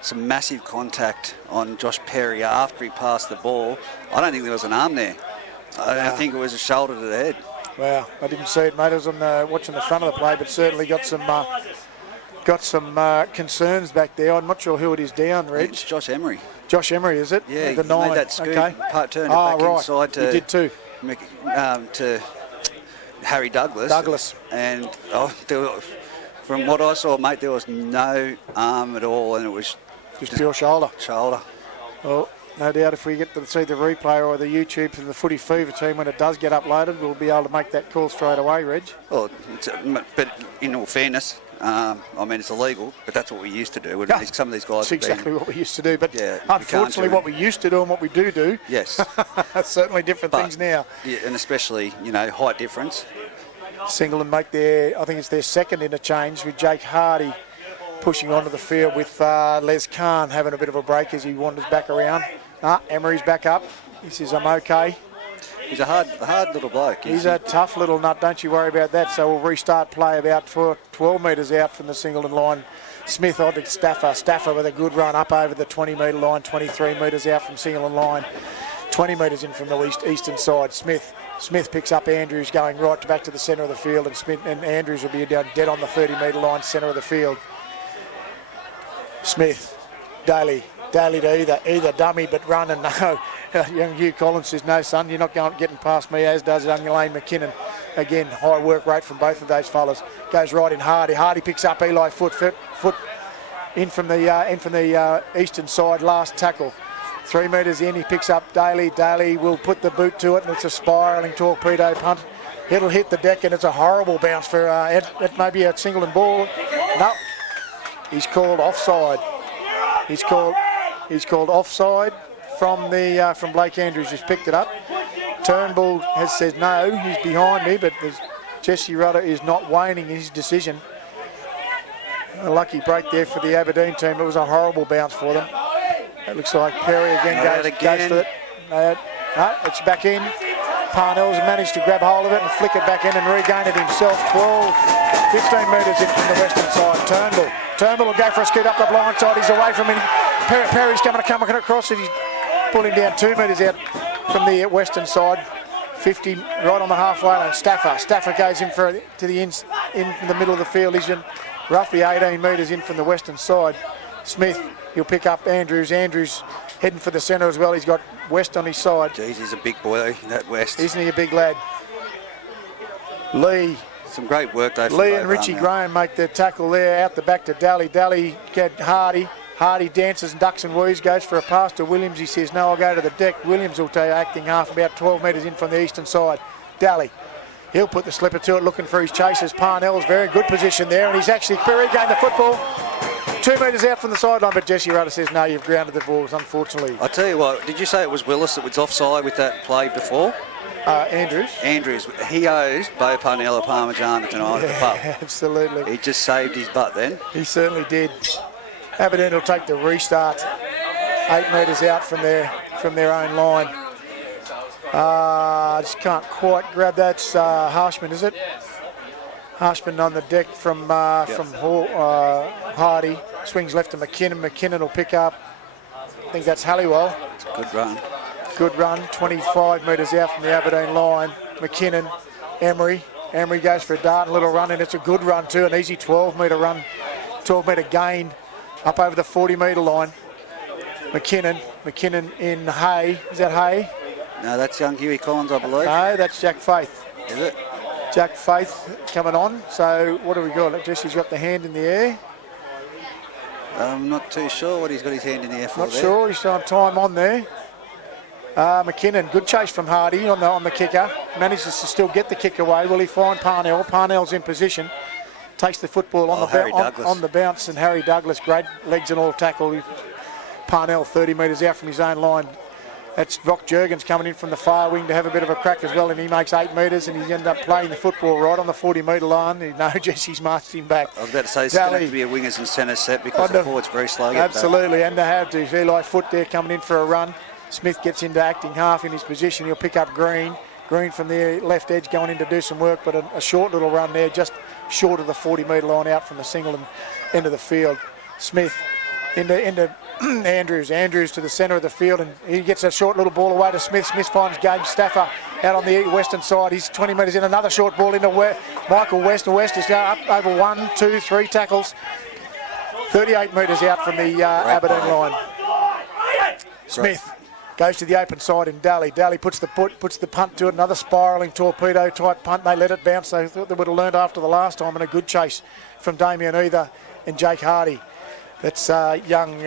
some massive contact on Josh Perry after he passed the ball. I don't think there was an arm there. I think it was a shoulder to the head. Wow, I didn't see it, mate. I was watching the front of the play, but certainly got some concerns back there. I'm not sure who it is down, Reg. It's Josh Emery. Josh Emery, is it? Yeah, the he 9. made that scoop, turned it back inside to... He did too. To Harry Douglas. And from what I saw, mate, there was no arm at all, and it was... Just pure shoulder. Well, no doubt if we get to see the replay or the YouTube from the Footy Fever team when it does get uploaded, we'll be able to make that call straight away, Reg. Well, but in all fairness, I mean, it's illegal, but that's what we used to do. Some of these guys... That's exactly what we used to do, but yeah, unfortunately what we used to do and what we do... Yes. certainly different things now. Yeah, and especially, height difference. Singleton make their second interchange with Jake Hardy pushing onto the field with Les Khan having a bit of a break as he wanders back around. Emery's back up. He says, I'm okay. He's a hard little bloke. He's a tough little nut, don't you worry about that. So we'll restart play about 12 metres out from the Singleton line. Smith on to Stafford with a good run up over the 20-metre line, 23 metres out from Singleton line. 20 metres in from the eastern side. Smith picks up Andrews going right back to the centre of the field, and Andrews will be down dead on the 30-metre line, centre of the field. Smith, Daly to either dummy but run, and no. Young Hugh Collins says, no, son, you're not getting past me, as does young Elaine McKinnon. Again, high work rate from both of those fellas. Goes right in Hardy. Hardy picks up Eli Foot in from the eastern side, last tackle. 3 metres in, he picks up Daly. Daly will put the boot to it, and it's a spiralling torpedo punt. It'll hit the deck, and it's a horrible bounce for it may be a Singleton ball. No, he's called offside. He's called offside from Blake Andrews. Just picked it up. Turnbull has said no, he's behind me, but Jesse Rudder is not waning his decision. A lucky break there for the Aberdeen team. It was a horrible bounce for them. It looks like Perry again goes for it. No, it's back in. Parnell's managed to grab hold of it and flick it back in and regain it himself. 15 metres in from the western side. Turnbull will go for a scoot up the blind side. He's away from him. Perry's coming across it. He's pulling down 2 metres out from the western side. 50 right on the halfway line. Stafford goes in to the in the middle of the field. He's in roughly 18 metres in from the western side. Smith, he'll pick up Andrews. Andrews heading for the centre as well. He's got West on his side. Jeez, he's a big boy, that West. Isn't he a big lad? Lee. Some great work, though. Lee and Richie Graham make the tackle there. Out the back to Daly. Daly get Hardy. Hardy dances and ducks and weaves, goes for a pass to Williams. He says, no, I'll go to the deck. Williams will take acting half, about 12 metres in from the eastern side. Daly. He'll put the slipper to it, looking for his chasers. Parnell's very good position there, and he's actually regained the football. 2 metres out from the sideline, but Jesse Rudder says, no, you've grounded the balls, unfortunately. I tell you what, did you say it was Willis that was offside with that play before? Andrews. Andrews. He owes Bo Parnell a Parmigiana tonight at the pub. Absolutely. He just saved his butt then. He certainly did. Aberdeen will take the restart 8 metres out from their own line. I just can't quite grab that. It's Harshman, is it? Harshman on the deck from Hardy. Swings left to McKinnon. McKinnon will pick up. I think that's Halliwell. It's a good run. Good run. 25 metres out from the Aberdeen line. McKinnon, Emery. Emery goes for a dart and little run, and it's a good run too. An easy 12-metre run, 12-metre gain up over the 40-metre line. McKinnon in Hay. Is that Hay? No, that's young Huey Collins, I believe. No, that's Jack Faith. Is it? Jack Faith coming on. So what do we got? Jesse's got the hand in the air. I'm not too sure what he's got his hand in the air for. Not sure. He's on time on there. McKinnon, good chase from Hardy on the kicker. Manages to still get the kick away. Will he find Parnell? Parnell's in position. Takes the football on the bounce, and Harry Douglas, great legs and all tackle. Parnell 30 metres out from his own line. That's Rock Jurgens coming in from the far wing to have a bit of a crack as well, and he makes 8 metres, and he ended up playing the football right on the 40-metre line. No, Jesse's marched him back. I was about to say, it's going to have to be a wingers and centres set because the forward's very slow. Absolutely, and they have to. Eli Foot there coming in for a run. Smith gets into acting half in his position. He'll pick up Green. Green from the left edge going in to do some work, but a short little run there, just short of the 40-metre line out from the Singleton end of the field. Smith into Andrews. Andrews to the centre of the field, and he gets a short little ball away to Smith. Smith finds Gabe Stafford out on the western side. He's 20 metres in. Another short ball into Michael West. West is going up over 1, 2, 3 tackles. 38 metres out from the Aberdeen line. Smith goes to the open side in Daly. Daly puts the punt to it. Another spiralling torpedo type punt. They let it bounce. They thought they would have learned after the last time, and a good chase from Damien Either and Jake Hardy. That's young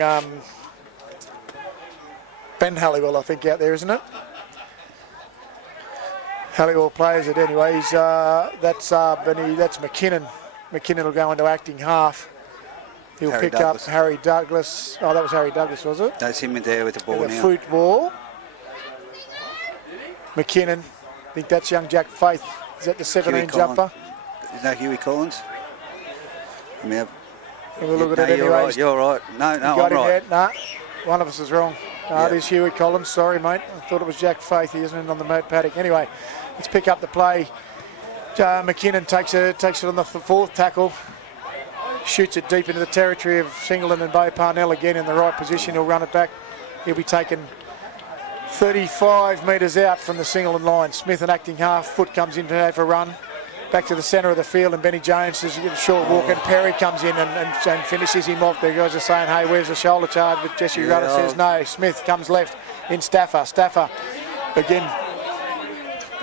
Ben Halliwell, I think, out there, isn't it? Halliwell plays it anyway. That's McKinnon. McKinnon will go into acting half. He'll pick up Harry Douglas. Oh, that was Harry Douglas, was it? That's him in there with the ball now. The football. McKinnon. I think that's young Jack Faith. Is that the 17 jumper? Is that Huey Collins? We'll look at it you're anyway. Right, you're right. No, I'm right. No, one of us is wrong. It is Huey Collins. Sorry, mate. I thought it was Jack Faith. He isn't on the moat paddock. Anyway, let's pick up the play. McKinnon takes it on the fourth tackle. Shoots it deep into the territory of Singleton and Bo Parnell again in the right position. He'll run it back. He'll be taken 35 metres out from the Singleton line. Smith and acting half. Foot comes in to have a run. Back to the centre of the field, and Benny Jones does a short walk, and Perry comes in and finishes him off. The guys are saying, hey, where's the shoulder charge? But Jesse Rudder says no. Smith comes left in Stafford. Stafford, again,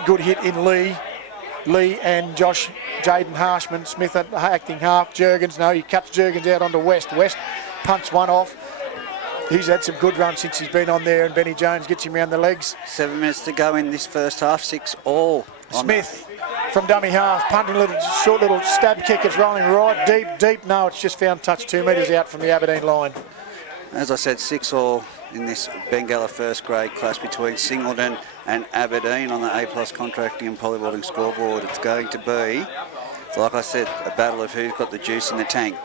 good hit in Lee. Lee and Jaden Harshman. Smith acting half. Jurgens, no, he cuts Jurgens out onto West. West punts one off. He's had some good runs since he's been on there, and Benny Jones gets him around the legs. 7 minutes to go in this first half, 6 all. Smith from dummy half, punting short little stab kick. It's rolling right deep. No, it's just found touch 2 metres out from the Aberdeen line. As I said, 6-all in this Bengalla first grade clash between Singleton and Aberdeen on the A+ contracting and polywelding scoreboard. It's going to be, like I said, a battle of who's got the juice in the tank.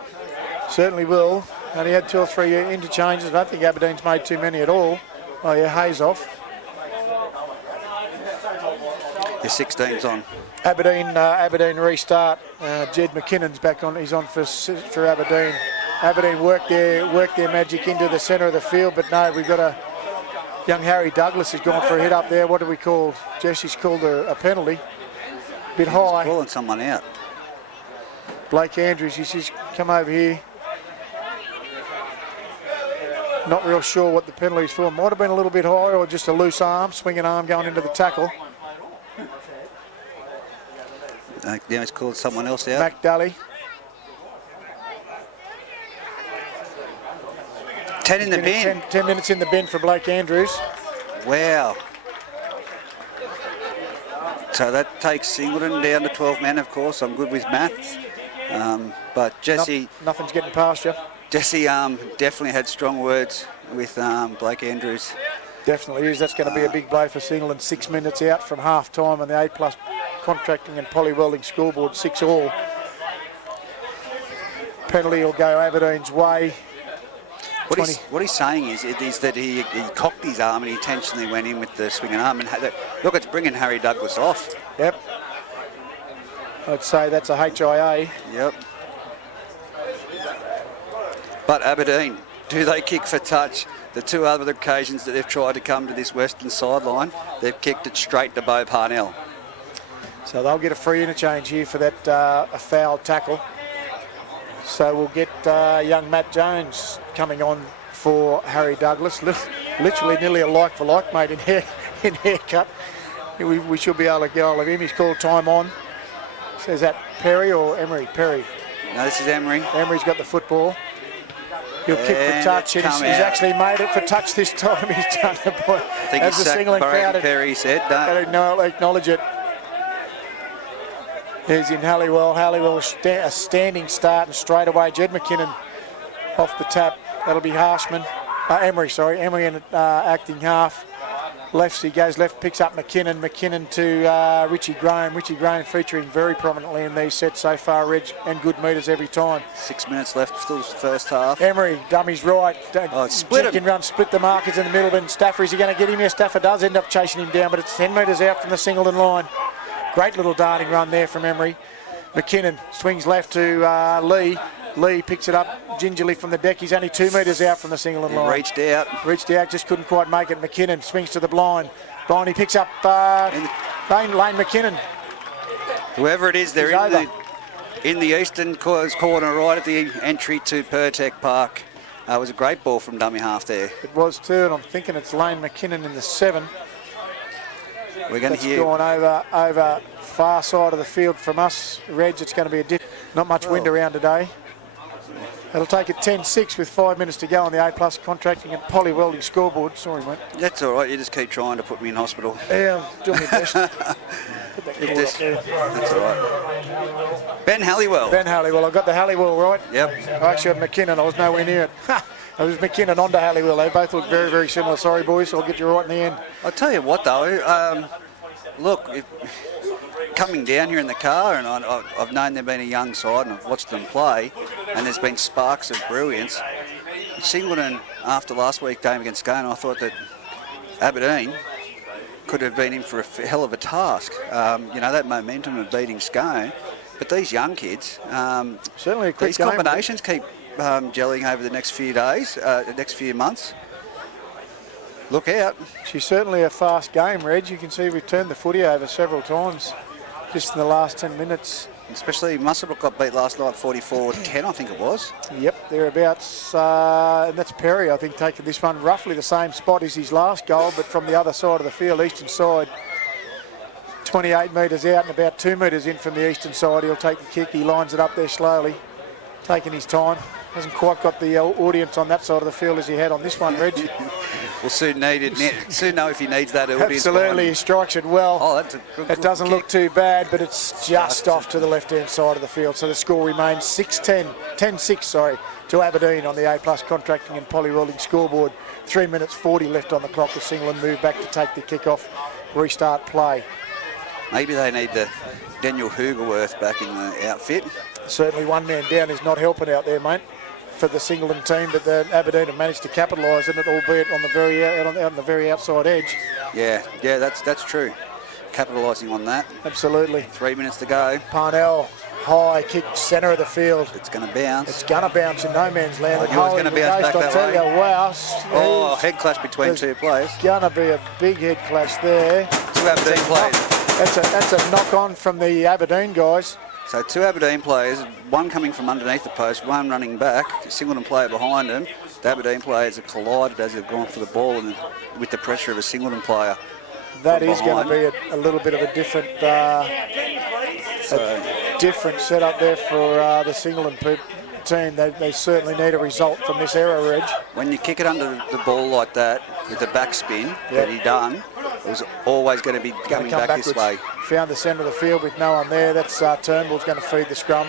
Certainly will. Only had 2 or 3 interchanges. I don't think Aberdeen's made too many at all. Oh yeah, Hayes off. The 16's on. Aberdeen restart. Jed McKinnon's back on. He's on for Aberdeen. Aberdeen worked their magic into the centre of the field, but no, we've got a young Harry Douglas has gone for a hit up there. What do we call? Jesse's called a penalty. Bit high. Calling someone out. Blake Andrews, he's just come over here. Not real sure what the penalty's for. Might have been a little bit high or just a loose arm, swinging arm going into the tackle. Now he's called someone else out. Mac Daly. 10 in the bin. 10 minutes in the bin for Blake Andrews. Wow. So that takes Singleton down to 12 men, of course. I'm good with maths. But Jesse... Nothing's getting past you. Jesse definitely had strong words with Blake Andrews. Definitely is. That's going to be a big blow for Singleton. 6 minutes out from half time on the A+ contracting and polywelding scoreboard, 6-all. Penalty will go Aberdeen's way. What he's saying is that he cocked his arm and he intentionally went in with the swinging arm. And look, it's bringing Harry Douglas off. Yep. I'd say that's a HIA. Yep. But Aberdeen, do they kick for touch? The 2 other occasions that they've tried to come to this western sideline, they've kicked it straight to Bo Parnell. So they'll get a free interchange here for that a foul tackle. So we'll get young Matt Jones coming on for Harry Douglas. Literally nearly a like for like, mate, in haircut. We should be able to get hold of him. He's called time on. So is that Perry or Emery? Perry. No, this is Emery. Emery's got the football. He'll kick for touch. He's actually made it for touch this time. He's done it, boy. I think he's sacked Perry said. No, acknowledge it. He's in Halliwell. Halliwell a standing start and straight away Jed McKinnon off the tap. That'll be Harshman. Emery, sorry. Emery in acting half. Lefts, he goes left, picks up McKinnon. McKinnon to Richie Graham. Richie Graham featuring very prominently in these sets so far, Reg, and good metres every time. 6 minutes left, still first half. Emery, dummies right. Split him. Run, split the markers in the middle, but Stafford, is he going to get him here? Stafford does end up chasing him down, but it's 10 metres out from the Singleton line. Great little darting run there from Emery. McKinnon swings left to Lee. Lee picks it up gingerly from the deck. He's only 2 metres out from the Singleton line. Reached out, just couldn't quite make it. McKinnon swings to the blind. Blind, he picks up Lane McKinnon. Whoever it is, they're in the eastern corner, right at the entry to Pertec Park. It was a great ball from dummy half there. It was too, and I'm thinking it's Lane McKinnon in the 7. We're going to hear... gone over far side of the field from us, Reg. It's going to be not much wind around today. It'll take it 10-6 with 5 minutes to go on the A+ contracting and polywelding scoreboard. Sorry, mate. That's all right. You just keep trying to put me in hospital. Yeah, I'm doing my best. Put that cord up there. That's all right. Ben Halliwell. I got the Halliwell right. Yep. I actually had McKinnon. I was nowhere near it. It was McKinnon onto Halliwell. They both look very, very similar. Sorry, boys. I'll get you right in the end. I'll tell you what, though. Look, coming down here in the car, and I've known they've been a young side, and I've watched them play, and there's been sparks of brilliance. Singleton, after last week's game against Scone, I thought that Aberdeen could have been in for a hell of a task. That momentum of beating Scone, but these young kids, certainly a quick these combinations keep gelling over the next few days, next few months. Look out. She's certainly a fast game, Reg. You can see we've turned the footy over several times just in the last 10 minutes. Especially Musselbrook got beat last night 44-10, I think it was. Yep, thereabouts. And that's Perry, I think, taking this one roughly the same spot as his last goal, but from the other side of the field, eastern side. 28 metres out and about 2 metres in from the eastern side. He'll take the kick. He lines it up there slowly, taking his time. Hasn't quite got the audience on that side of the field as he had on this one, Reg. We'll soon need it. Soon know if he needs that audience. Absolutely, he strikes it well. Oh, that's a good It doesn't kick. look too bad, but it's just off to the left-hand side of the field. So the score remains 10-6, to Aberdeen on the A+ Contracting and Poly-Welding scoreboard. 3 minutes 40 left on the clock as Singleton move back to take the kick-off, restart play. Maybe they need the Daniel Hugerworth back in the outfit. Certainly one man down is not helping out there, mate, for the Singleton team, but the Aberdeen have managed to capitalise on it, albeit on the very outside edge. Yeah, that's true. Capitalising on that. Absolutely. 3 minutes to go. Parnell, high kick, centre of the field. It's going to bounce. It's going to bounce in no man's land. Oh, yours going to bounce back that way. Wow. Oh, head clash between two players. Going to be a big head clash there. Two Aberdeen players. That's a knock-on from the Aberdeen guys. So two Aberdeen players, one coming from underneath the post, one running back, a Singleton player behind him. The Aberdeen players have collided as they've gone for the ball and with the pressure of a Singleton player. That is going to be a little bit of a different setup there for the Singleton team. They certainly need a result from this error, Reg. When you kick it under the ball like that, with the backspin that he done, it was always going to be coming back backwards. this way. Found the centre of the field with no one there. That's Turnbull's going to feed the scrum.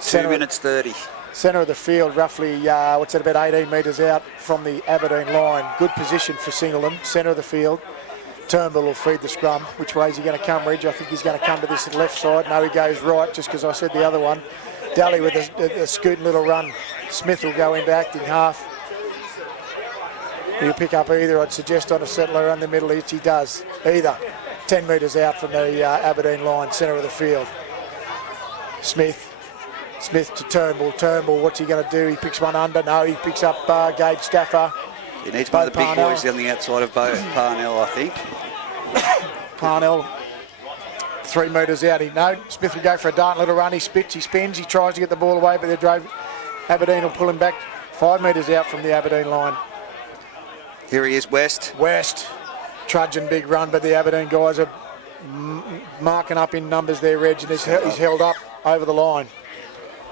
2 minutes 30. Centre of the field, roughly, about 18 metres out from the Aberdeen line. Good position for Singleton, centre of the field. Turnbull will feed the scrum. Which way is he going to come, Reg? I think he's going to come to this left side. No, he goes right, just because I said the other one. Daly with a scooting little run. Smith will go into acting half. He'll pick up either, I'd suggest, on a settler on the middle, which he does. Either. 10 metres out from the Aberdeen line, centre of the field. Smith to Turnbull, what's he going to do? He picks one under. No, he picks up Gabe Stafford. He needs one of the big boys on the outside of Parnell, I think. Parnell, 3 metres out. Smith will go for a dart, little run. He spins, he tries to get the ball away, but Aberdeen will pull him back 5 metres out from the Aberdeen line. Here he is, West. Trudging big run, but the Aberdeen guys are marking up in numbers there, Reg, and he's held up over the line.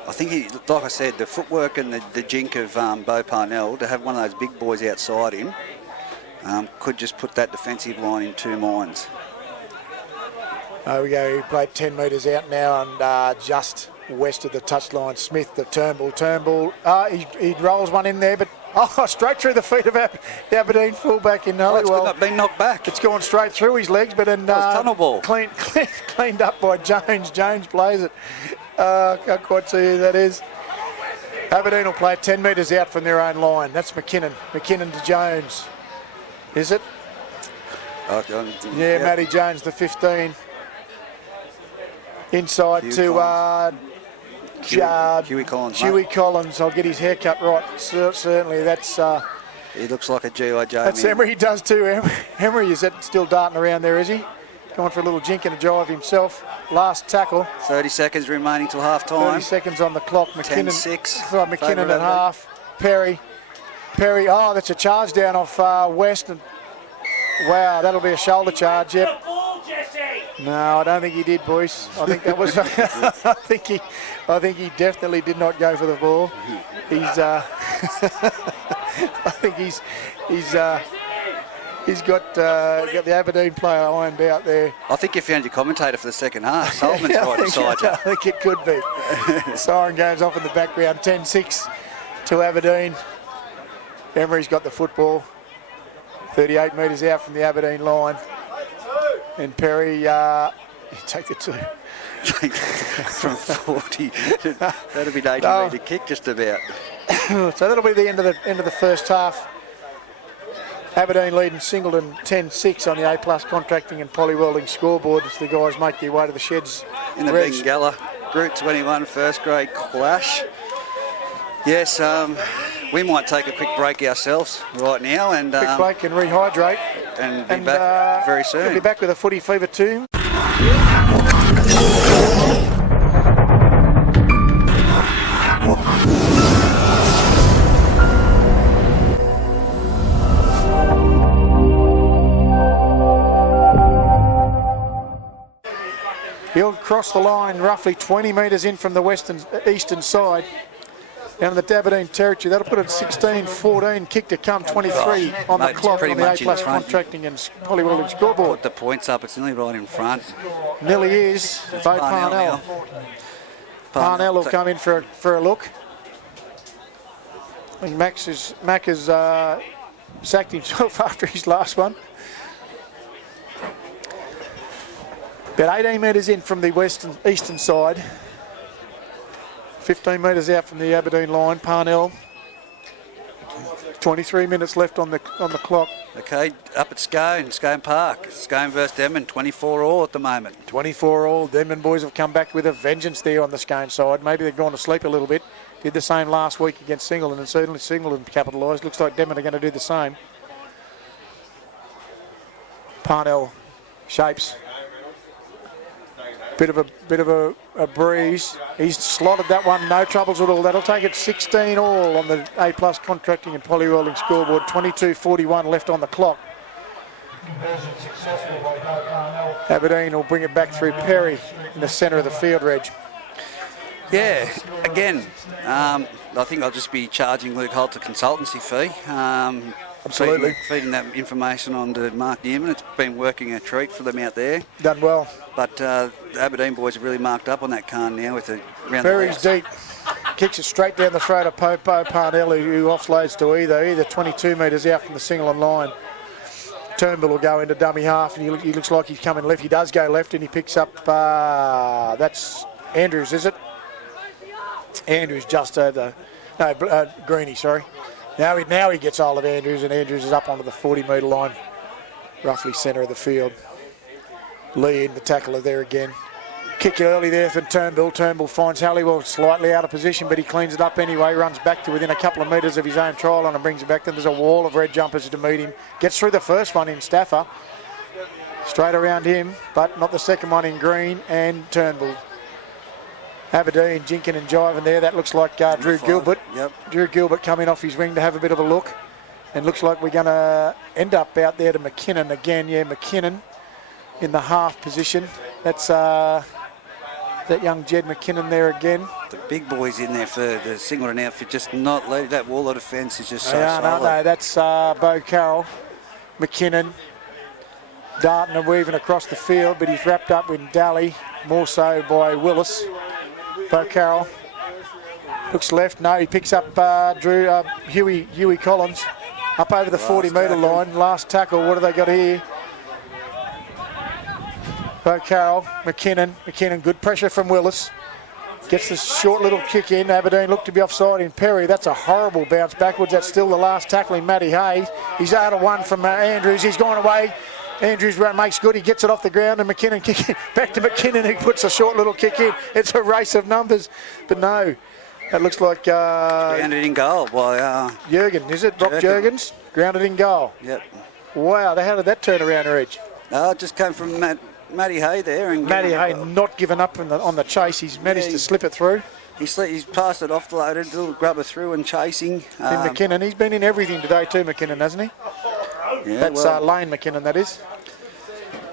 I think, like I said, the footwork and the jink of Bo Parnell, to have one of those big boys outside him, could just put that defensive line in two minds. There we go, he played 10 metres out now and just west of the touchline. Smith to Turnbull. He rolls one in there, but straight through the feet of the Aberdeen fullback in Halliwell. It's been knocked back. It's gone straight through his legs, but then tunnel ball. Cleaned up by Jones. Jones plays it. Can't quite see who that is. Aberdeen will play 10 metres out from their own line. That's McKinnon. McKinnon to Jones. Is it? Yeah, Matty Jones, the 15. Inside to Huey Collins. Huey Collins. I'll get his haircut right. Certainly, that's. He looks like a G.I. Joe. That's Emery. He does too. Emery is still darting around there, is he? Going for a little jink and a jive himself. Last tackle. 30 seconds remaining till half time. 30 seconds on the clock. McKinnon. 10-6. McKinnon at half. Perry. That's a charge down off West. And wow, that'll be a shoulder charge. Yep. No, I don't think he did, boys. I think that was. I think he definitely did not go for the ball. I think he's got the Aberdeen player ironed out there. I think you found your commentator for the second half. Solomon's right beside you. I think it could be. Siren goes off in the background. 10-6 to Aberdeen. Emery's got the football. 38 metres out from the Aberdeen line. And Perry, take the two. From 40. That'll be an 80-metre kick just about. So that'll be the end of the first half. Aberdeen leading Singleton 10-6 on the A+ Contracting and Poly-Welding scoreboard as the guys make their way to the sheds. In the Bengalla Group 21 first grade clash. Yes, we might take a quick break ourselves right now and quick break and rehydrate. And be back very soon. We'll be back with a Footy Fever 2. He'll cross the line roughly 20 metres in from the eastern side. Down in the Aberdeen territory, that'll put it 16-14, kick to come, 23 on the Mate, it's clock pretty on the much in A-plus front. contracting and Polywielding scoreboard. Put the points up. It's nearly right in front. Nearly is. Vote Parnell. Parnell will come in for a look. I think Mac has sacked himself after his last one. About 18 metres in from the eastern side. 15 metres out from the Aberdeen line. Parnell. 23 minutes left on the clock. Okay, up at Scone Park. Scone versus Denman, 24-all at the moment. 24-all. Denman boys have come back with a vengeance there on the Scone side. Maybe they've gone to sleep a little bit. Did the same last week against Singleton, and certainly Singleton capitalised. Looks like Denman are going to do the same. Parnell shapes. Bit of a breeze. He's slotted that one, no troubles at all. That'll take it 16-all on the A-plus contracting and polyrolling scoreboard. 22:41 left on the clock. Aberdeen will bring it back through Perry in the centre of the field, Reg. Yeah, again, I think I'll just be charging Luke Holt a consultancy fee. Absolutely. Feeding that information on to Mark Newman. It's been working a treat for them out there. Done well. But the Aberdeen boys have really marked up on that Khan now with the round. Perry's deep. Kicks it straight down the throat of Popo Parnell, who offloads to either 22 metres out from the Singleton line. Turnbull will go into dummy half, and he looks like he's coming left. He does go left, and he picks up, that's Andrews, is it? Andrews just over, Greeny, sorry. Now he gets hold of Andrews, and Andrews is up onto the 40-metre line, roughly centre of the field. Lee in the tackler there again. Kick early there for Turnbull. Turnbull finds Halliwell slightly out of position, but he cleans it up anyway, runs back to within a couple of metres of his own try line and brings it back. Then there's a wall of red jumpers to meet him. Gets through the first one in Stafford. Straight around him, but not the second one in Green and Turnbull. Aberdeen jinking and jiving there. That looks like Drew Gilbert. Yep. Drew Gilbert coming off his wing to have a bit of a look. And looks like we're going to end up out there to McKinnon again. Yeah, McKinnon in the half position. That's that young Jed McKinnon there again. The big boys in there for the Singleton outfit, just not leave that wall of defence is just so solid. No, that's Bo Carroll, McKinnon, Darton and weaving across the field, but he's wrapped up with Daly, more so by Willis. Bo Carroll looks left. No, he picks up Huey Collins up over the 40-metre line. Last tackle. What have they got here? Bo Carroll, McKinnon, good pressure from Willis. Gets the short little kick in. Aberdeen look to be offside in Perry. That's a horrible bounce backwards. That's still the last tackling, Matty Hayes. He's out of one from Andrews. He's gone away. Andrews makes good. He gets it off the ground, and McKinnon kicking back to McKinnon. He puts a short little kick in. It's a race of numbers, but no, that looks like grounded in goal by Jurgen. Is it Brock Jurgens? Grounded in goal. Yep. Wow, how did that turn around, Reg? It just came from Matty Hay there, and Matty Hay not giving up on the chase. He's managed to slip it through. He's passed it off the loaded, a little grubber through and chasing. McKinnon, he's been in everything today too, McKinnon, hasn't he? Yeah, that's Lane McKinnon, that is.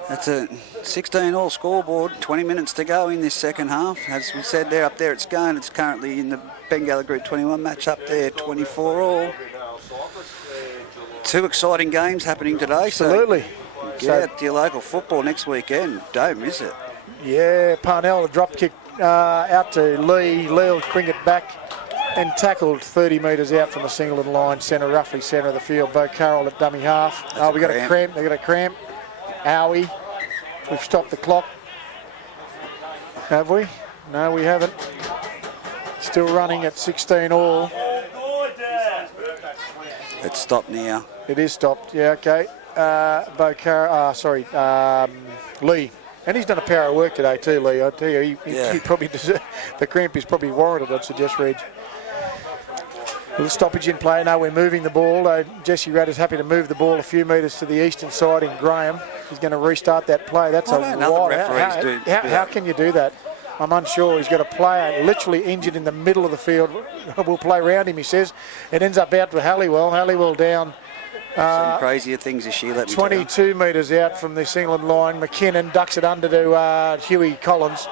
That's a 16-all scoreboard, 20 minutes to go in this second half. As we said, they're up there at Scone. It's currently in the Bengalla Group 21 match up there, 24-all. Two exciting games happening today. Absolutely. So get out to your local football next weekend. Don't miss it. Yeah, Parnell, a drop kick out to Lee. Lee will bring it back and tackled 30 metres out from the Singleton line, roughly centre of the field. Bo Carroll at dummy half. We got a cramp. They got a cramp. Owie. We've stopped the clock. Have we? No, we haven't. Still running at 16-all. It's stopped now. It is stopped. Yeah, okay. Bo Carroll. Lee. And he's done a power of work today too, Lee. I tell you, he probably deserves. The cramp is probably warranted, I'd suggest, Reg. A little stoppage in play. Now we're moving the ball. Jesse Rudd is happy to move the ball a few metres to the eastern side in Graham. He's going to restart that play. That's how can you do that? I'm unsure. He's got a player literally injured in the middle of the field. We'll play around him, he says. It ends up out to Halliwell. Halliwell down. Some crazier things this year, let me 22 metres out from the Singleton line. McKinnon ducks it under to Huey Collins.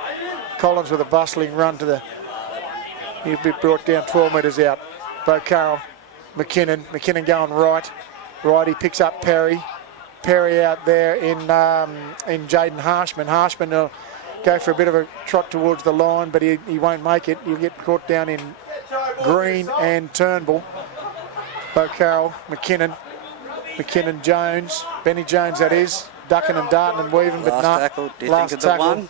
Collins with a bustling run to the He'll be brought down 12 metres out. Bo Carroll, McKinnon going right. Right, he picks up Perry. Perry out there in Jaden Harshman. Harshman will go for a bit of a trot towards the line, but he won't make it. He'll get caught down in Green and Turnbull. Bo Carroll, McKinnon, Jones, Benny Jones that is, ducking and darting and weaving, but last no. Tackle. Do you think of the one?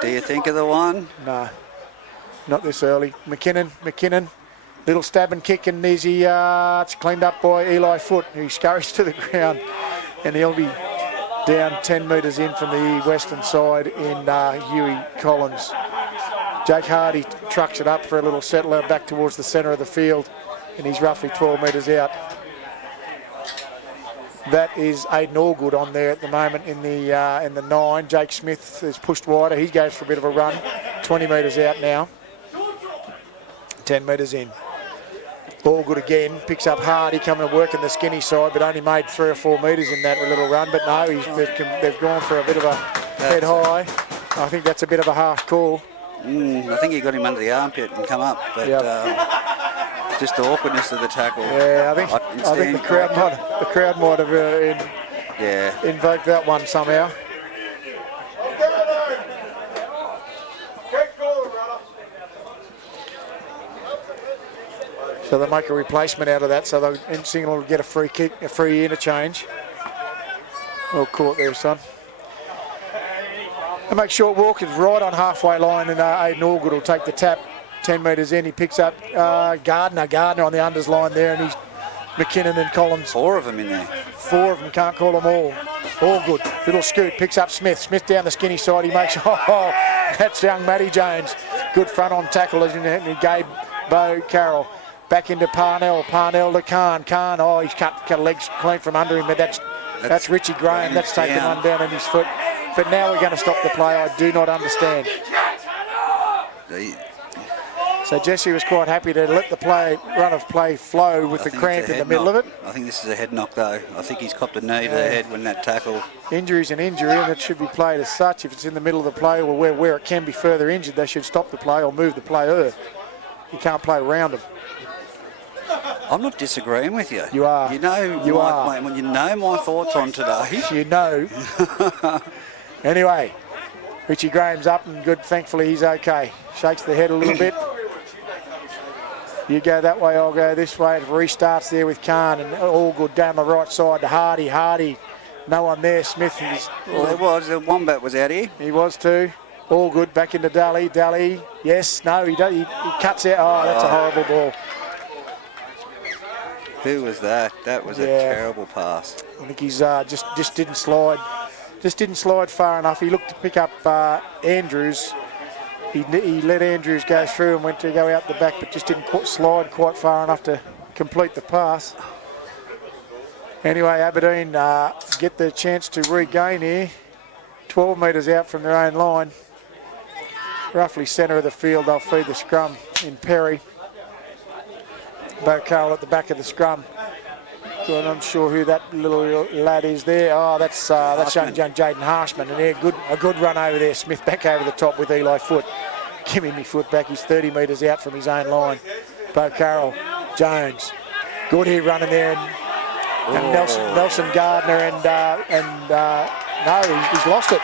Do you think of the one? No, not this early. McKinnon, little stab and kick, and it's cleaned up by Eli Foote, who scurries to the ground, and he'll be down 10 metres in from the western side in Huey Collins. Jake Hardy trucks it up for a little settler back towards the centre of the field, and he's roughly 12 metres out. That is Aidan Allgood on there at the moment in the 9. Jake Smith is pushed wider. He goes for a bit of a run. 20 metres out now. 10 metres in. Allgood again picks up Hardy coming to work in the skinny side, but only made 3 or 4 metres in that little run. But no, they've gone for a bit of a head high. I think that's a bit of a harsh call. I think he got him under the armpit and come up, but just the awkwardness of the tackle. Yeah, I think the crowd might have invoked that one somehow. So they make a replacement out of that, so Singleton will get a free kick, a free interchange. Well caught there, son. They make short walk, it's right on halfway line, and Aidan Allgood will take the tap. 10 metres in, he picks up Gardner on the unders line there, and he's McKinnon and Collins. 4 of them in there. 4 of them, can't call them all. All good. Little scoot, picks up Smith down the skinny side, he makes, that's young Matty Jones. Good front on tackle, as he gave Bo Carroll. Back into Parnell to Khan, he's cut legs clean from under him, but that's Richie Graham, that's taken one down on his foot. But now we're going to stop the play, I do not understand. So Jesse was quite happy to let the run of play flow with the cramp in the middle of it. I think this is a head knock though. I think he's copped a knee to the head when that tackle. Injury's an injury, and it should be played as such. If it's in the middle of the play or where it can be further injured, they should stop the play or move the player. You can't play around them. I'm not disagreeing with you. You are. You know my thoughts on today. You know. Anyway, Richie Graham's up and good. Thankfully, he's okay. Shakes the head a little bit. You go that way, I'll go this way. It restarts there with Khan, and all good down the right side to Hardy. Hardy, no one there. Smith. Well, there was. The Wombat was out here. He was too. All good. Back into Daly. Daly. Yes. No. He cuts out. Oh, that's a horrible ball. Who was that? That was a terrible pass. I think he's just didn't slide. Just didn't slide far enough. He looked to pick up Andrews. He let Andrews go through and went to go out the back, but just didn't slide quite far enough to complete the pass. Anyway, Aberdeen get the chance to regain here. 12 metres out from their own line. Roughly centre of the field, they'll feed the scrum in Perry. Bo Carroll at the back of the scrum. Good, I'm sure who that little lad is there. Oh, that's young Jaden Harshman, and a good run over there. Smith back over the top with Eli Foote. Give him his foot back. He's 30 metres out from his own line. Bo Carroll, Jones, good here running there, and Nelson Gardner, no, he's lost it.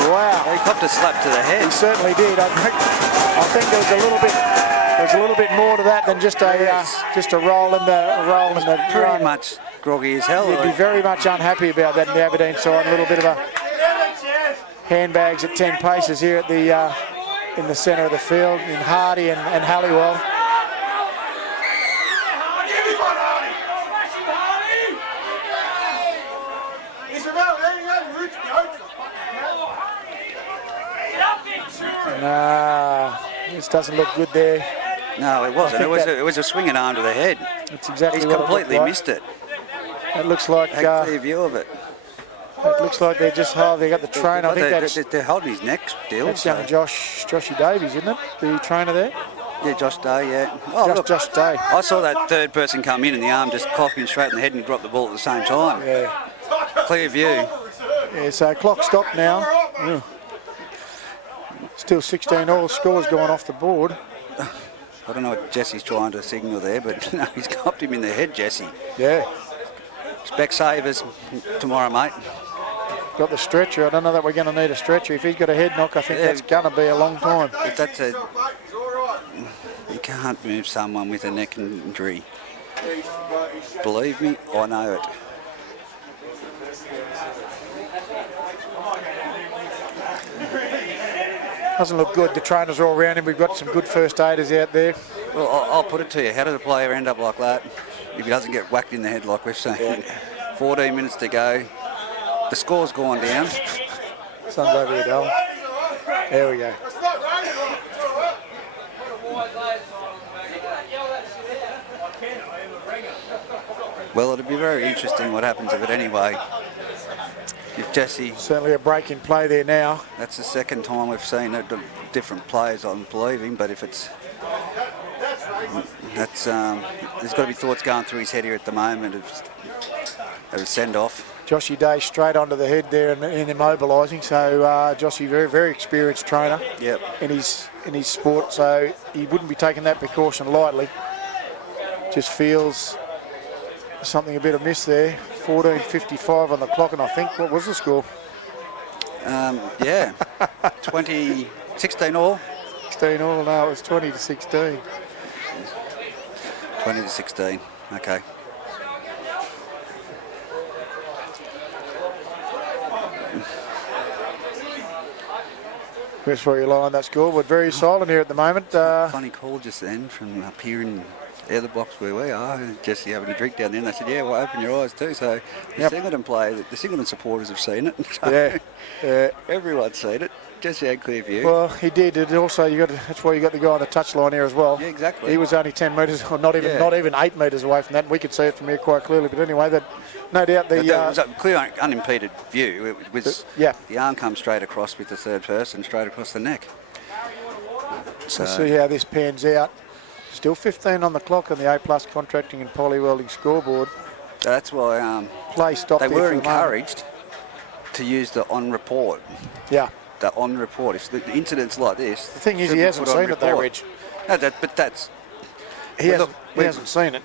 Wow, he copped a slap to the head. He certainly did. I think there was a little bit more to that than just a roll in the pretty run. much groggy as hell. He'd be very much unhappy about that in the Aberdeen side. A little bit of a handbags at 10 paces here at the in the centre of the field in Hardy and Halliwell. Nah, this doesn't look good there. No, it wasn't. It was a swinging arm to the head. That's exactly He's what completely it missed it. It looks like a clear view of it. It looks like they got the train. I think they're holding his neck still. That's young Joshy Davies, isn't it? The trainer there. Yeah, Josh Day. Yeah. Oh, look, Josh Day. I saw that third person come in and the arm just clocked him straight in the head and dropped the ball at the same time. Yeah. Clear view. Yeah. So clock stopped now. Yeah. Still 16 all. Scores going off the board. I don't know what Jesse's trying to signal there, but no, he's copped him in the head, Jesse. Yeah. Expect savers tomorrow, mate. Got the stretcher. I don't know that we're going to need a stretcher. If he's got a head knock, I think that's going to be a long time. If that's a... You can't move someone with a neck injury. Believe me, I know it. Doesn't look good. The trainers are all around him. We've got some good first aiders out there. Well, I'll put it to you. How does a player end up like that if he doesn't get whacked in the head like we've seen? Yeah. 14 minutes to go. The score's gone down. Sun's over here, Dale. There we go. Well, it'll be very interesting what happens of it anyway. If Jesse... Certainly a break in play there now. That's the second time we've seen it. Different players, I'm believing, but if it's... That's... there's got to be thoughts going through his head here at the moment of a send-off. Joshy Day straight onto the head there and immobilising. So Joshy, very, very experienced trainer in his sport. So he wouldn't be taking that precaution lightly. Just feels something a bit amiss there. 14:55 on the clock, and I think, what was the score? Yeah, 16 all. 16 all, no, it was 20-16. 20-16, okay. That's where you line that scoreboard. Very silent here at the moment. Funny call just then from up here in the other box where we are. Jesse having a drink down there, and they said, yeah, well, open your eyes too. So the Singleton play, the Singleton supporters have seen it. So yeah. Everyone's seen it. Jesse had clear view. Well, he did. It also, that's why you got the guy on the touchline here as well. Yeah, exactly. He was only 10 metres, or not even 8 metres away from that. We could see it from here quite clearly. But anyway, that no doubt the... It was a clear, unimpeded view. It was the arm comes straight across with the third person, straight across the neck. So we'll see how this pans out. Still 15 on the clock on the A+ contracting and poly welding scoreboard. That's why play stopped. They were encouraged to use the on report. Yeah. The on report. If the incidents like this, the thing is, he hasn't seen it though, Rich. No, but that's he hasn't seen it.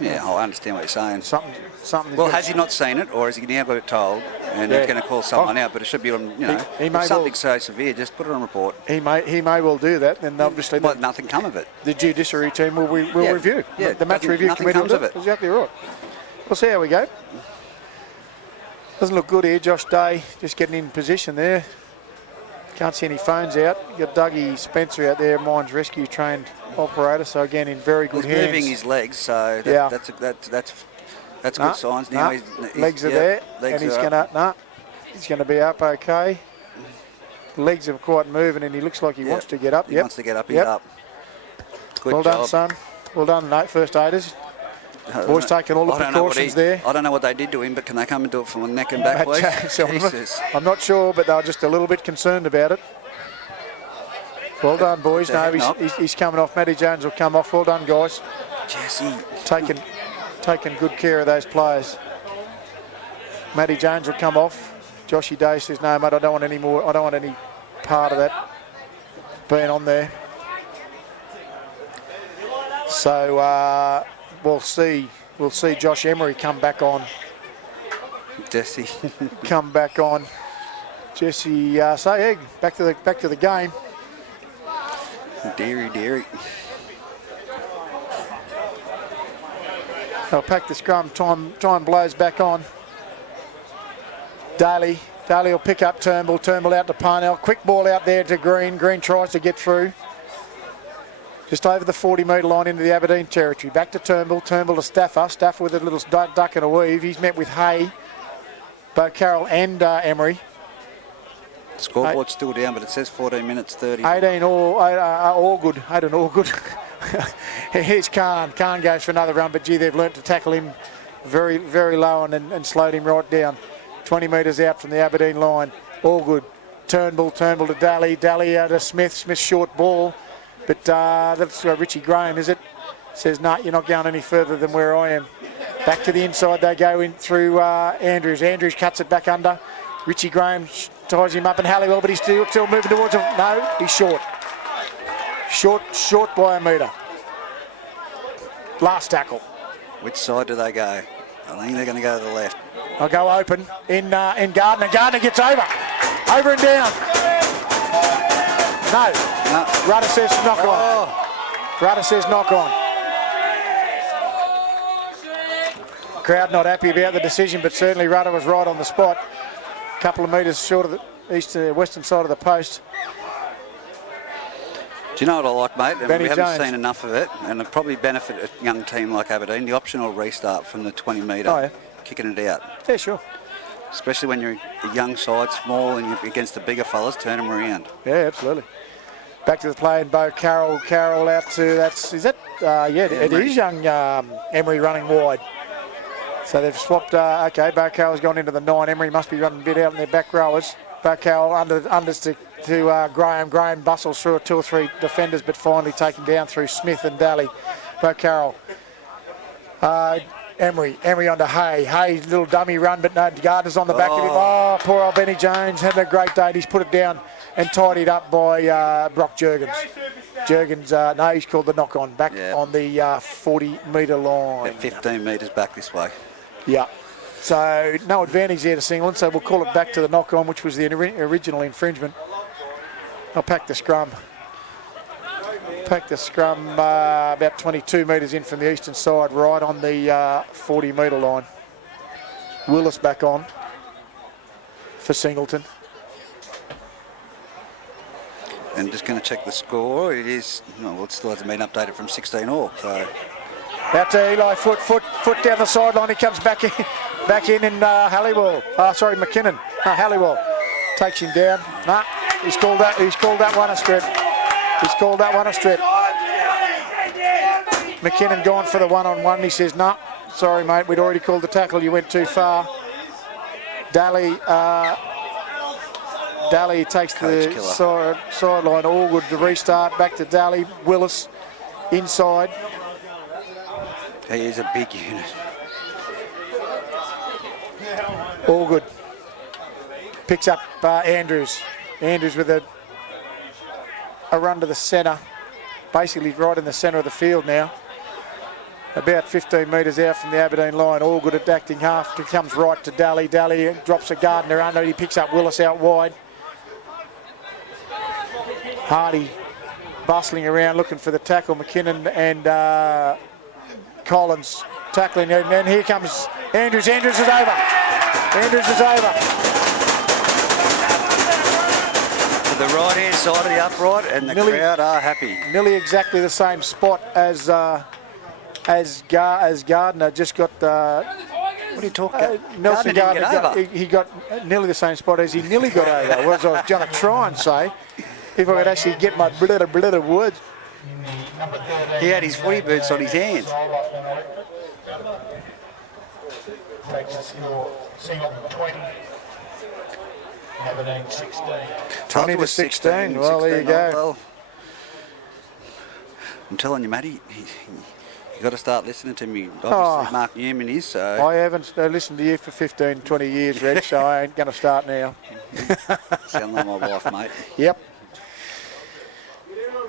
Yeah, I understand what you're saying. Something. Well, has he not seen it, or has he now got it told, and he's going to call someone out? But it should be on, he may something so severe. Just put it on report. He may well do that, and obviously, but nothing come of it. The judiciary team will review. Yeah, the match review committee will do it. Exactly right. We'll see how we go. Doesn't look good here. Josh Day just getting in position there. Can't see any phones out. You've got Dougie Spencer out there, Mines Rescue trained operator. So again, in very good hands. He's moving his legs, so that's good signs. Now his legs are there, and he's gonna be up okay. Legs are quite moving, and he looks like he wants to get up. He wants to get up. He's up. Good well job. Done, son. Well done, first aiders. Boys taking all the precautions there. I don't know what they did to him, but can they come and do it from the neck and back, please? Jesus. I'm not sure, but they were just a little bit concerned about it. Well done, boys. No, he's coming off. Matty Jones will come off. Well done, guys. Jesse. Taking good care of those players. Matty Jones will come off. Joshy Day says, no, mate, I don't want any more. I don't want any part of that being on there. So we'll see Josh Emery come back on. Jesse. Come back on. Jesse back to the game. Deary. They'll pack the scrum. Time blows back on. Daly will pick up Turnbull. Turnbull out to Parnell. Quick ball out there to Green. Green tries to get through. Just over the 40-metre line into the Aberdeen territory. Back to Turnbull. Turnbull to Stafford. Stafford with a little duck and a weave. He's met with Hay, Bo Carroll and Emery. Scoreboard's still down, but it says 14 minutes 30. 18 all good. 18 all good. Here's Khan. Khan goes for another run, but gee, they've learnt to tackle him very, very low and slowed him right down. 20 metres out from the Aberdeen line. All good. Turnbull to Daly. Daly out to Smith. Smith short ball. But that's Richie Graham, is it? Says, no, you're not going any further than where I am. Back to the inside they go in through Andrews. Andrews cuts it back under. Richie Graham ties him up and Halliwell, but he's still moving towards him. No, he's short. Short by a metre. Last tackle. Which side do they go? I think they're going to go to the left. I'll go open in Gardner. Gardner gets over. Over and down. No. Rudder says knock on. Rudder says knock on. Crowd not happy about the decision, but certainly Rudder was right on the spot. A couple of metres short of the western side of the post. Do you know what I like, mate? Benny we haven't Jones. seen enough of it, and it'll probably benefit a young team like Aberdeen, the optional restart from the 20 metre, kicking it out. Yeah, sure. Especially when you're a young side, small, and you're against the bigger fellas, turn them around. Yeah, absolutely. Back to the play, and Bo Carroll out to, it is young Emery running wide. So they've swapped, okay, Bo Carroll's gone into the 9, Emery must be running a bit out in their back rowers. Bo Carroll unders to Graham. Graham bustles through 2 or 3 defenders, but finally taken down through Smith and Daly. Bo Carroll. Emery onto Hay. Hay, little dummy run, but no, Gardner's on the back of him. Oh, poor old Benny Jones had a great day. He's put it down and tidied up by Brock Jurgens. Jurgens, he's called the knock on, back on the 40-metre line. About 15 metres back this way. Yeah. So no advantage there to Singleton, so we'll call it back to the knock on, which was the original infringement. I'll pack the scrum. About 22 metres in from the eastern side, right on the 40-metre line. Willis back on for Singleton. And just going to check the score. It is, it still hasn't been updated from 16 all. So out to Eli, foot down the sideline. He comes back in, Halliwell. McKinnon. Halliwell takes him down. He's called that one a strip. McKinnon gone for the one-on-one. He says, no, sorry, mate, we'd already called the tackle. You went too far. Daly takes the sideline. All good to restart. Back to Daly. Willis inside. He is a big unit. All good. Picks up Andrews. Andrews with a run to the centre. Basically right in the centre of the field now. About 15 metres out from the Aberdeen line. All good at acting half. He comes right to Daly. Daly drops a Gardner under. He picks up Willis out wide. Hardy bustling around looking for the tackle. McKinnon and Collins tackling. And here comes Andrews. Andrews is over. To the right-hand side of the upright, and the crowd are happy. Nearly exactly the same spot as Gardner. Just got what are you talking about? Nelson Gardner. He got nearly the same spot as he nearly got over. Was I was going to try and say, if I could actually get my blither words. He had his footy boots on his hands. Takes the score, Singleton 20, Aberdeen 16. 20 to 16. Well, there you go. Well, I'm telling you, Matty, you got to start listening to me. Obviously, Mark Newman is, so. I haven't listened to you for 15, 20 years, Reg, so I ain't going to start now. Sound like my wife, mate. Yep.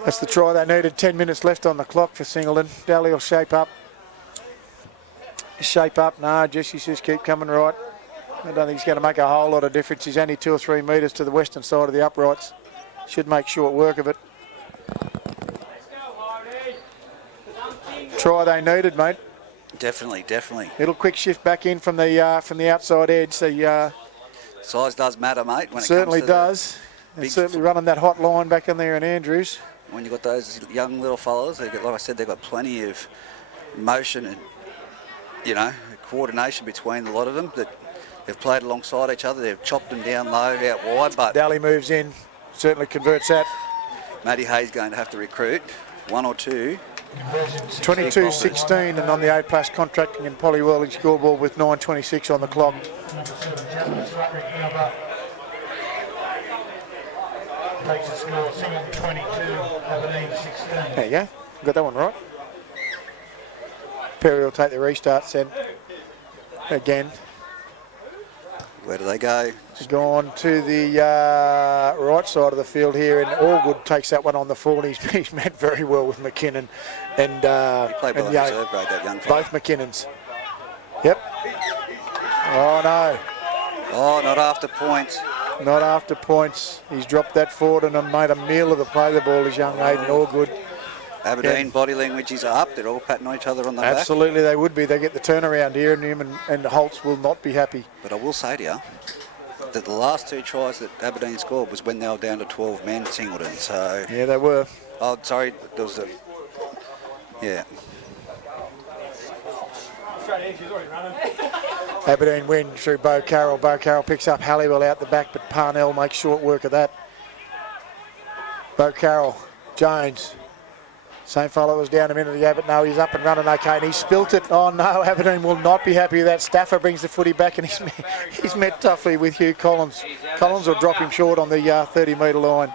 That's the try they needed. 10 minutes left on the clock for Singleton. Daly will shape up. Jesse says keep coming right. I don't think he's going to make a whole lot of difference. He's only 2 or 3 metres to the western side of the uprights. Should make short work of it. Try they needed, mate. Definitely. Little quick shift back in from the outside edge. So size does matter, mate. When certainly it comes to does. And certainly running that hot line back in there in Andrews. When you've got those young little fellas, like I said, they've got plenty of motion and coordination between a lot of them. That they've played alongside each other. They've chopped them down low, out wide. But Daly moves in, certainly converts that. Matty Hay's going to have to recruit 1 or 2. 22-16 and on the A-Plus contracting and Polywhirling scoreboard with 9:26 on the clock. Takes the score, Singleton 22, Aberdeen 16. There you go. Got that one right. Perry will take the restart set again. Where do they go? Gone to the right side of the field here, and Allgood takes that one on the full. He's met very well with McKinnon. And, He played well and at reserve grade, that young fella. both McKinnons. Yep. Oh, no. Oh, not after points. Not after points. He's dropped that forward and made a meal of the play the ball, is young Aiden Allgood. Aberdeen body languages are up. They're all patting each other on the back. Absolutely, they would be. They get the turnaround here, and him and Holtz will not be happy. But I will say to you that the last 2 tries that Aberdeen scored was when they were down to 12 men, Singleton. So, Yeah, they were. oh, sorry, there was a, yeah. Aberdeen win through Bo Carroll. Bo Carroll picks up Halliwell out the back, but Parnell makes short work of that. Bo Carroll, Jones. Same fellow was down a minute ago, but no, he's up and running okay, and he spilt it. Oh no, Aberdeen will not be happy with that. Stafford brings the footy back, and he's met toughly with Hugh Collins. Collins will drop him short on the 30-metre line.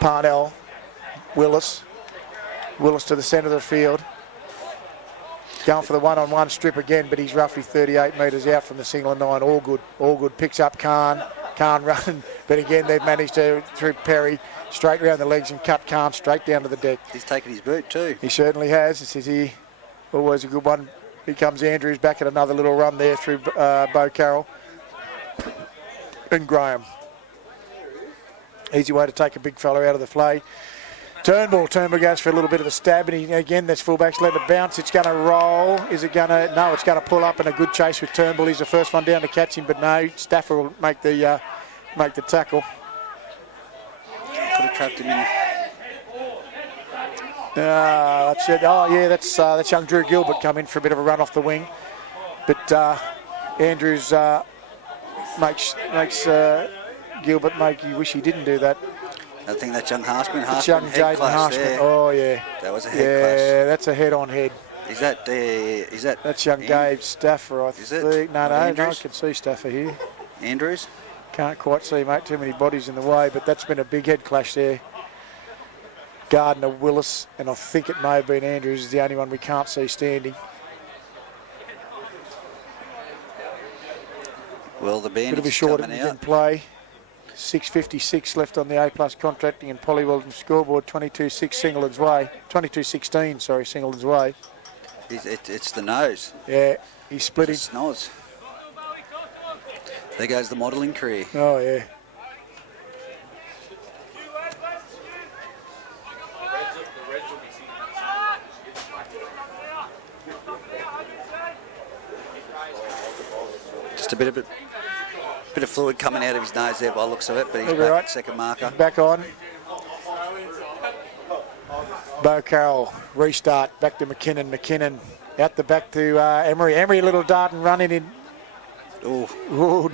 Parnell, Willis to the centre of the field. Going for the one-on-one strip again, but he's roughly 38 metres out from the single and 9. All good. Picks up Khan running, but again they've managed to, through Perry, straight round the legs and cut Khan straight down to the deck. He's taken his boot too. He certainly has. This is here. Always a good one. Here comes Andrews back at another little run there through Bo Carroll and Graham. Easy way to take a big fella out of the play. Turnbull goes for a little bit of a stab, and again, that's fullback's letting it bounce. It's going to roll. Is it going to? No, it's going to pull up, and a good chase with Turnbull. He's the first one down to catch him, but no, Stafford will make the tackle. Could have trapped him in. That's it. Oh yeah, that's young Drew Gilbert come in for a bit of a run off the wing, but Andrews makes Gilbert make you wish he didn't do that. I think that's young Harshman. It's young Head Jaden clash Harshman. there. Oh yeah. That was a head clash. Yeah, that's a head-on-head. Is that? That's young Gabe Stafford, I Is it? think. No, I Andrews? can see Stafford here. Andrews? Can't quite see, mate. Too many bodies in the way, but that's been a big head clash there. Gardner, Willis, and I think it may have been Andrews is the only one we can't see standing. Well, the band Bit of a is short coming in out. play. 6:56 left on the A+ contracting and Polywelton scoreboard. 22-6 Singleton's way. 22-16, sorry, Singleton's way. It's the nose. Yeah, he's splitting. It's nods. There goes the modelling career. Oh yeah. Just a bit of fluid coming out of his nose there by the looks of it, but he's He'll be back, right. second marker. Back on. Bo Carroll, restart, back to McKinnon. McKinnon out the back to Emery. Emery, a little dart and running in. Oh,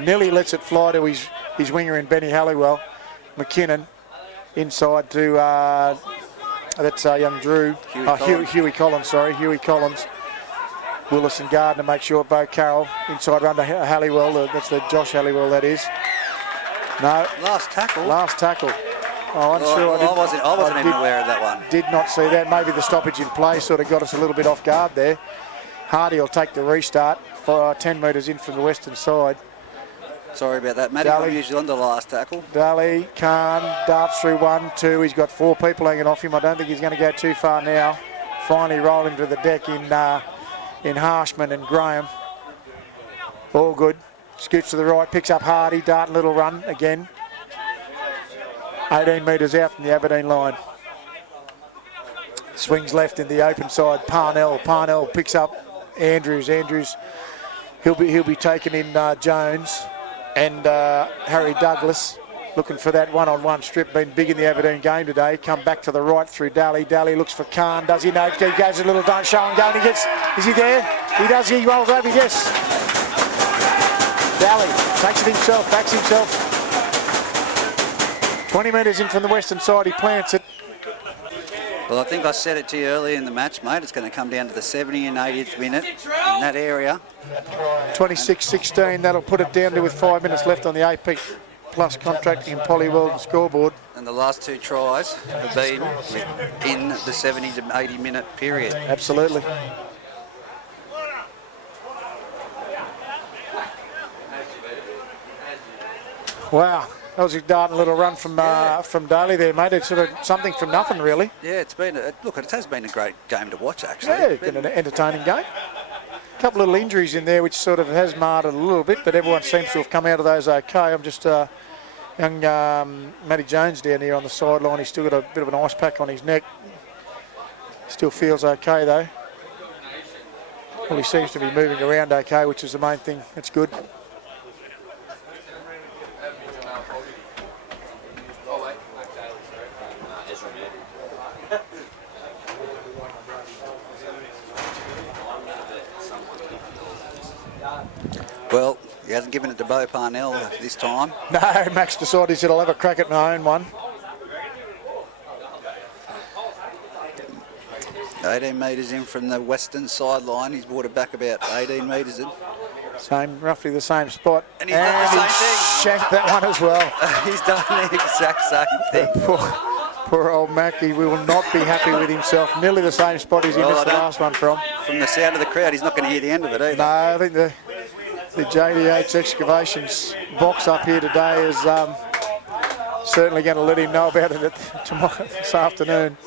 Nearly lets it fly to his winger in Benny Halliwell. McKinnon inside to, that's young Drew. Huey Collins, sorry, Huey Collins. Willis and Gardner make sure Bo Carroll inside run to Halliwell. That's the Josh Halliwell, that is. No. last tackle. Last tackle. Oh, I'm sure I wasn't even aware of that one. Did not see that. Maybe the stoppage in play sort of got us a little bit off guard there. Hardy will take the restart for 10 metres in from the western side. Sorry about that. Matty Daly. usually on the last tackle. Daly, Khan, darts through 1, 2. He's got 4 people hanging off him. I don't think he's going to go too far now. Finally rolling to the deck in Harshman and Graham. All good. Scoots to the right, picks up Hardy, dart and little run again. 18 metres out from the Aberdeen line. Swings left in the open side. Parnell picks up Andrews. He'll be taking in Jones and Harry Douglas. Looking for that one-on-one strip, been big in the Aberdeen game today. Come back to the right through Daly. Daly looks for Khan. Does he know? He goes a little don't show and go and he gets. Is he there? He does. He rolls over. Yes. Daly takes it himself, backs himself. 20 metres in from the western side. He plants it. Well, I think I said it to you earlier in the match, mate. It's going to come down to the 70 and 80th minute in that area. 26-16. That'll put it down to with 5 minutes left on the AP Plus contracting and Polywelton scoreboard. And the last 2 tries have been in the 70 to 80 minute period. Absolutely. Wow. That was a darting little run from Daly there, mate. It's sort of something from nothing, really. Yeah, it has been a great game to watch, actually. Yeah, it's been an entertaining game. A couple of little injuries in there, which sort of has marred it a little bit, but everyone seems to have come out of those okay. I'm just young Matty Jones down here on the sideline. He's still got a bit of an ice pack on his neck. Still feels okay, though. Well, he seems to be moving around okay, which is the main thing. That's good. Well, he hasn't given it to Bo Parnell this time. No, Max decided he said, I'll have a crack at my own one. 18 metres in from the western sideline. He's brought it back about 18 metres in. Roughly the same spot. And he's done the same thing. Shanked that one as well. He's done the exact same thing. Poor old Mackie, we will not be happy with himself. Nearly the same spot as he missed the last one from. From the sound of the crowd, he's not going to hear the end of it either. No, I think the JDH Excavations box up here today is certainly going to let him know about it tomorrow, this afternoon.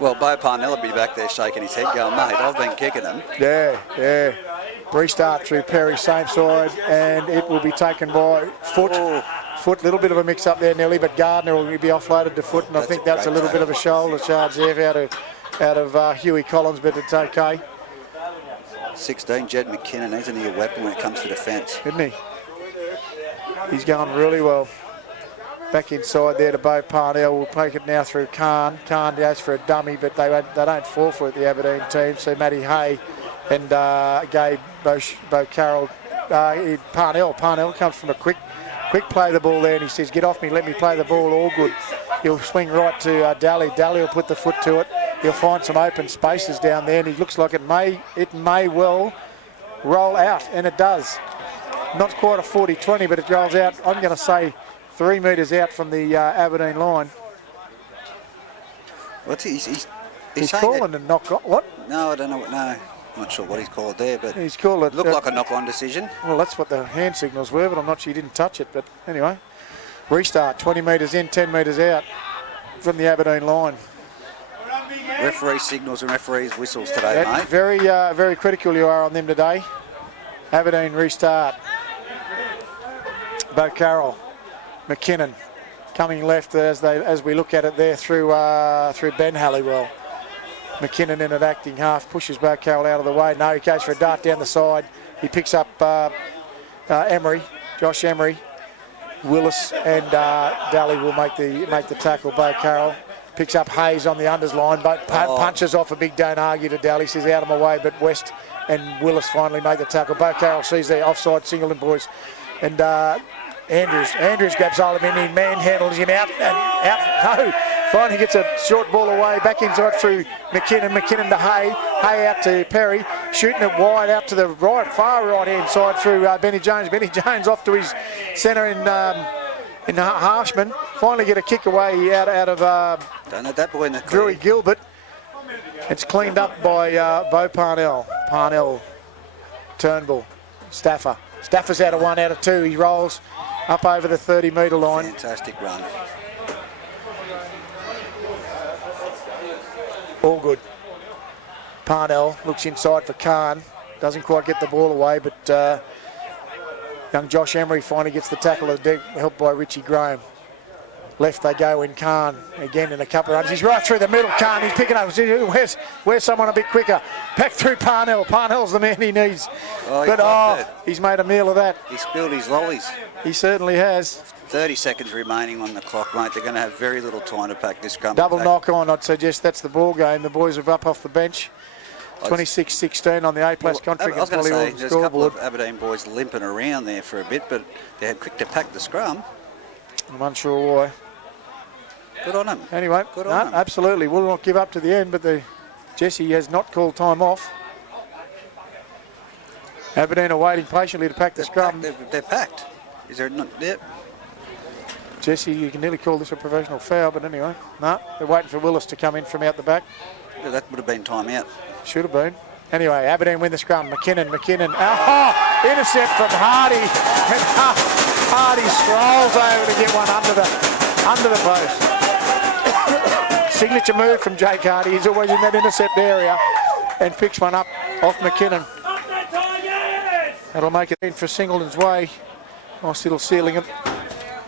Well, Bo Parnell will be back there shaking his head going, mate, I've been kicking him. Yeah. Restart through Perry, same side, and it will be taken by Foot. Oh. Foot, little bit of a mix-up there, Nelly, but Gardner will be offloaded to Foot, and I think that's a little bit of a shoulder charge there out of Huey Collins, but it's okay. 16, Jed McKinnon, isn't he a weapon when it comes to defence? Isn't he? He's going really well. Back inside there to Bo Parnell. We'll take it now through Khan. Khan goes for a dummy, but they don't fall for it, the Aberdeen team. So Matty Hay and Gabe Bo Carroll. Parnell comes from a quick play the ball there, and he says, get off me, let me play the ball, all good. He'll swing right to Daly. Daly will put the foot to it. He'll find some open spaces down there, and he looks like it may well roll out, and it does. Not quite a 40-20, but it rolls out, I'm going to say, 3 metres out from the Aberdeen line. What's he's calling a knock on. What? No, I don't know. No, I'm not sure what he's called there, but he's called it. Looked like a knock-on decision. Well, that's what the hand signals were, but I'm not sure he didn't touch it. But anyway, restart. 20 metres in, 10 metres out from the Aberdeen line. Referee signals and referees whistles today, mate. Very critical you are on them today. Aberdeen restart. Bo Carroll. McKinnon coming left as we look at it there through Ben Halliwell. McKinnon in at acting half, pushes Bo Carroll out of the way. No, he goes for a dart down the side. He picks up Josh Emery. Willis and Daly will make the tackle. Bo Carroll picks up Hayes on the unders line, but punches off a big don't argue to Daly. Says out of my way, but West and Willis finally make the tackle. Bo Carroll sees the offside Singleton boys, and Andrews grabs hold of him, he manhandles him out. No, finally gets a short ball away, back inside through McKinnon to Hay out to Perry, shooting it wide out to the far right hand side through Benny Jones off to his centre in Harshman. Finally get a kick away out of Don't let that boy in the Drewy Gilbert. It's cleaned up by Bo Parnell, Turnbull, Staffer's out of 1 out of 2. He rolls up over the 30-metre line. Fantastic run. All good. Parnell looks inside for Khan. Doesn't quite get the ball away, but young Josh Emery finally gets the tackle, helped by Richie Graham. Left they go in Khan again in a couple of runs. He's right through the middle. Khan, he's picking up. Where's someone a bit quicker? Back through Parnell. Parnell's the man he needs. He's made a meal of that. He spilled his lollies. He certainly has. 30 seconds remaining on the clock, mate. They're going to have very little time to pack this scrum. Double knock on, I'd suggest that's the ball game. The boys are up off the bench. 26-16 on the A-Plus Country. I was going to say, there's a couple of Aberdeen boys limping around there for a bit, but they had quick to pack the scrum. I'm unsure why. Good on him. Anyway, good on him. Absolutely. We'll not give up to the end, but Jesse has not called time off. Aberdeen are waiting patiently to pack the scrum. They're packed. Is there not? Yep. Jesse, you can nearly call this a professional foul, but anyway. No, they're waiting for Willis to come in from out the back. Yeah, that would have been time out. Should have been. Anyway, Aberdeen win the scrum. McKinnon. Intercept from Hardy, and Hardy strolls over to get one under the post. Signature move from Jake Hardy. He's always in that intercept area and picks one up off McKinnon. That'll make it in for Singleton's way. Nice little sealing of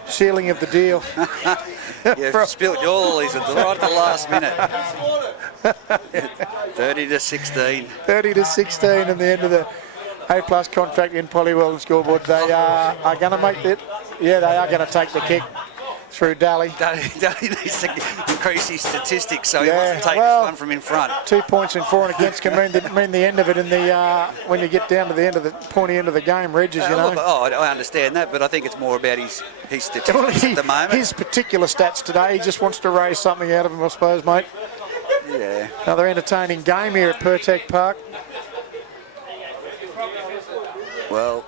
the deal. You've spilt your lollies right at the last minute. 30-16. 30-16 in the end of the A+ contract in Polywell scoreboard. They are going to make it. Yeah, they are going to take the kick through Daly. Daly needs to increase his statistics, so he wants to take this one from in front. 2 points and for and against can mean the end of it in the when you get down to the end of the pointy end of the game, Regis, you know. Look, I understand that, but I think it's more about his statistics at the moment. His particular stats today, he just wants to raise something out of him, I suppose, mate. Yeah. Another entertaining game here at Pertec Park. Well,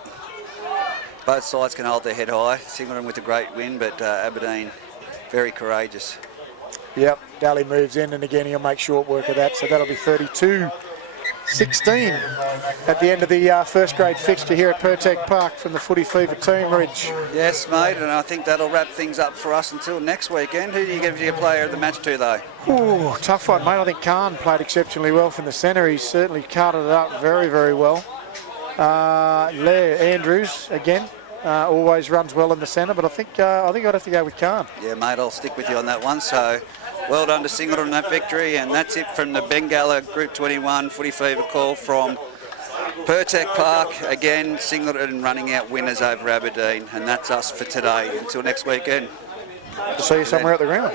both sides can hold their head high. Singleton with a great win, but Aberdeen very courageous. Yep, Daly moves in, and again he'll make short work of that, so that'll be 32-16 at the end of the first grade fixture here at Pertec Park from the Footy Fever team, Ridge. Yes, mate, and I think that'll wrap things up for us until next weekend. Who do you give your player of the match to, though? Ooh, tough one, mate. I think Khan played exceptionally well from the centre. He's certainly carted it up very, very well. Andrews, again, always runs well in the centre, but I think I'd have to go with Khan. Yeah, mate, I'll stick with you on that one. So, well done to Singleton on that victory, and that's it from the Bengalla Group 21 Footy Fever call from Pertec Park. Again, Singleton running out winners over Aberdeen, and that's us for today. Until next weekend. See you somewhere at the ground.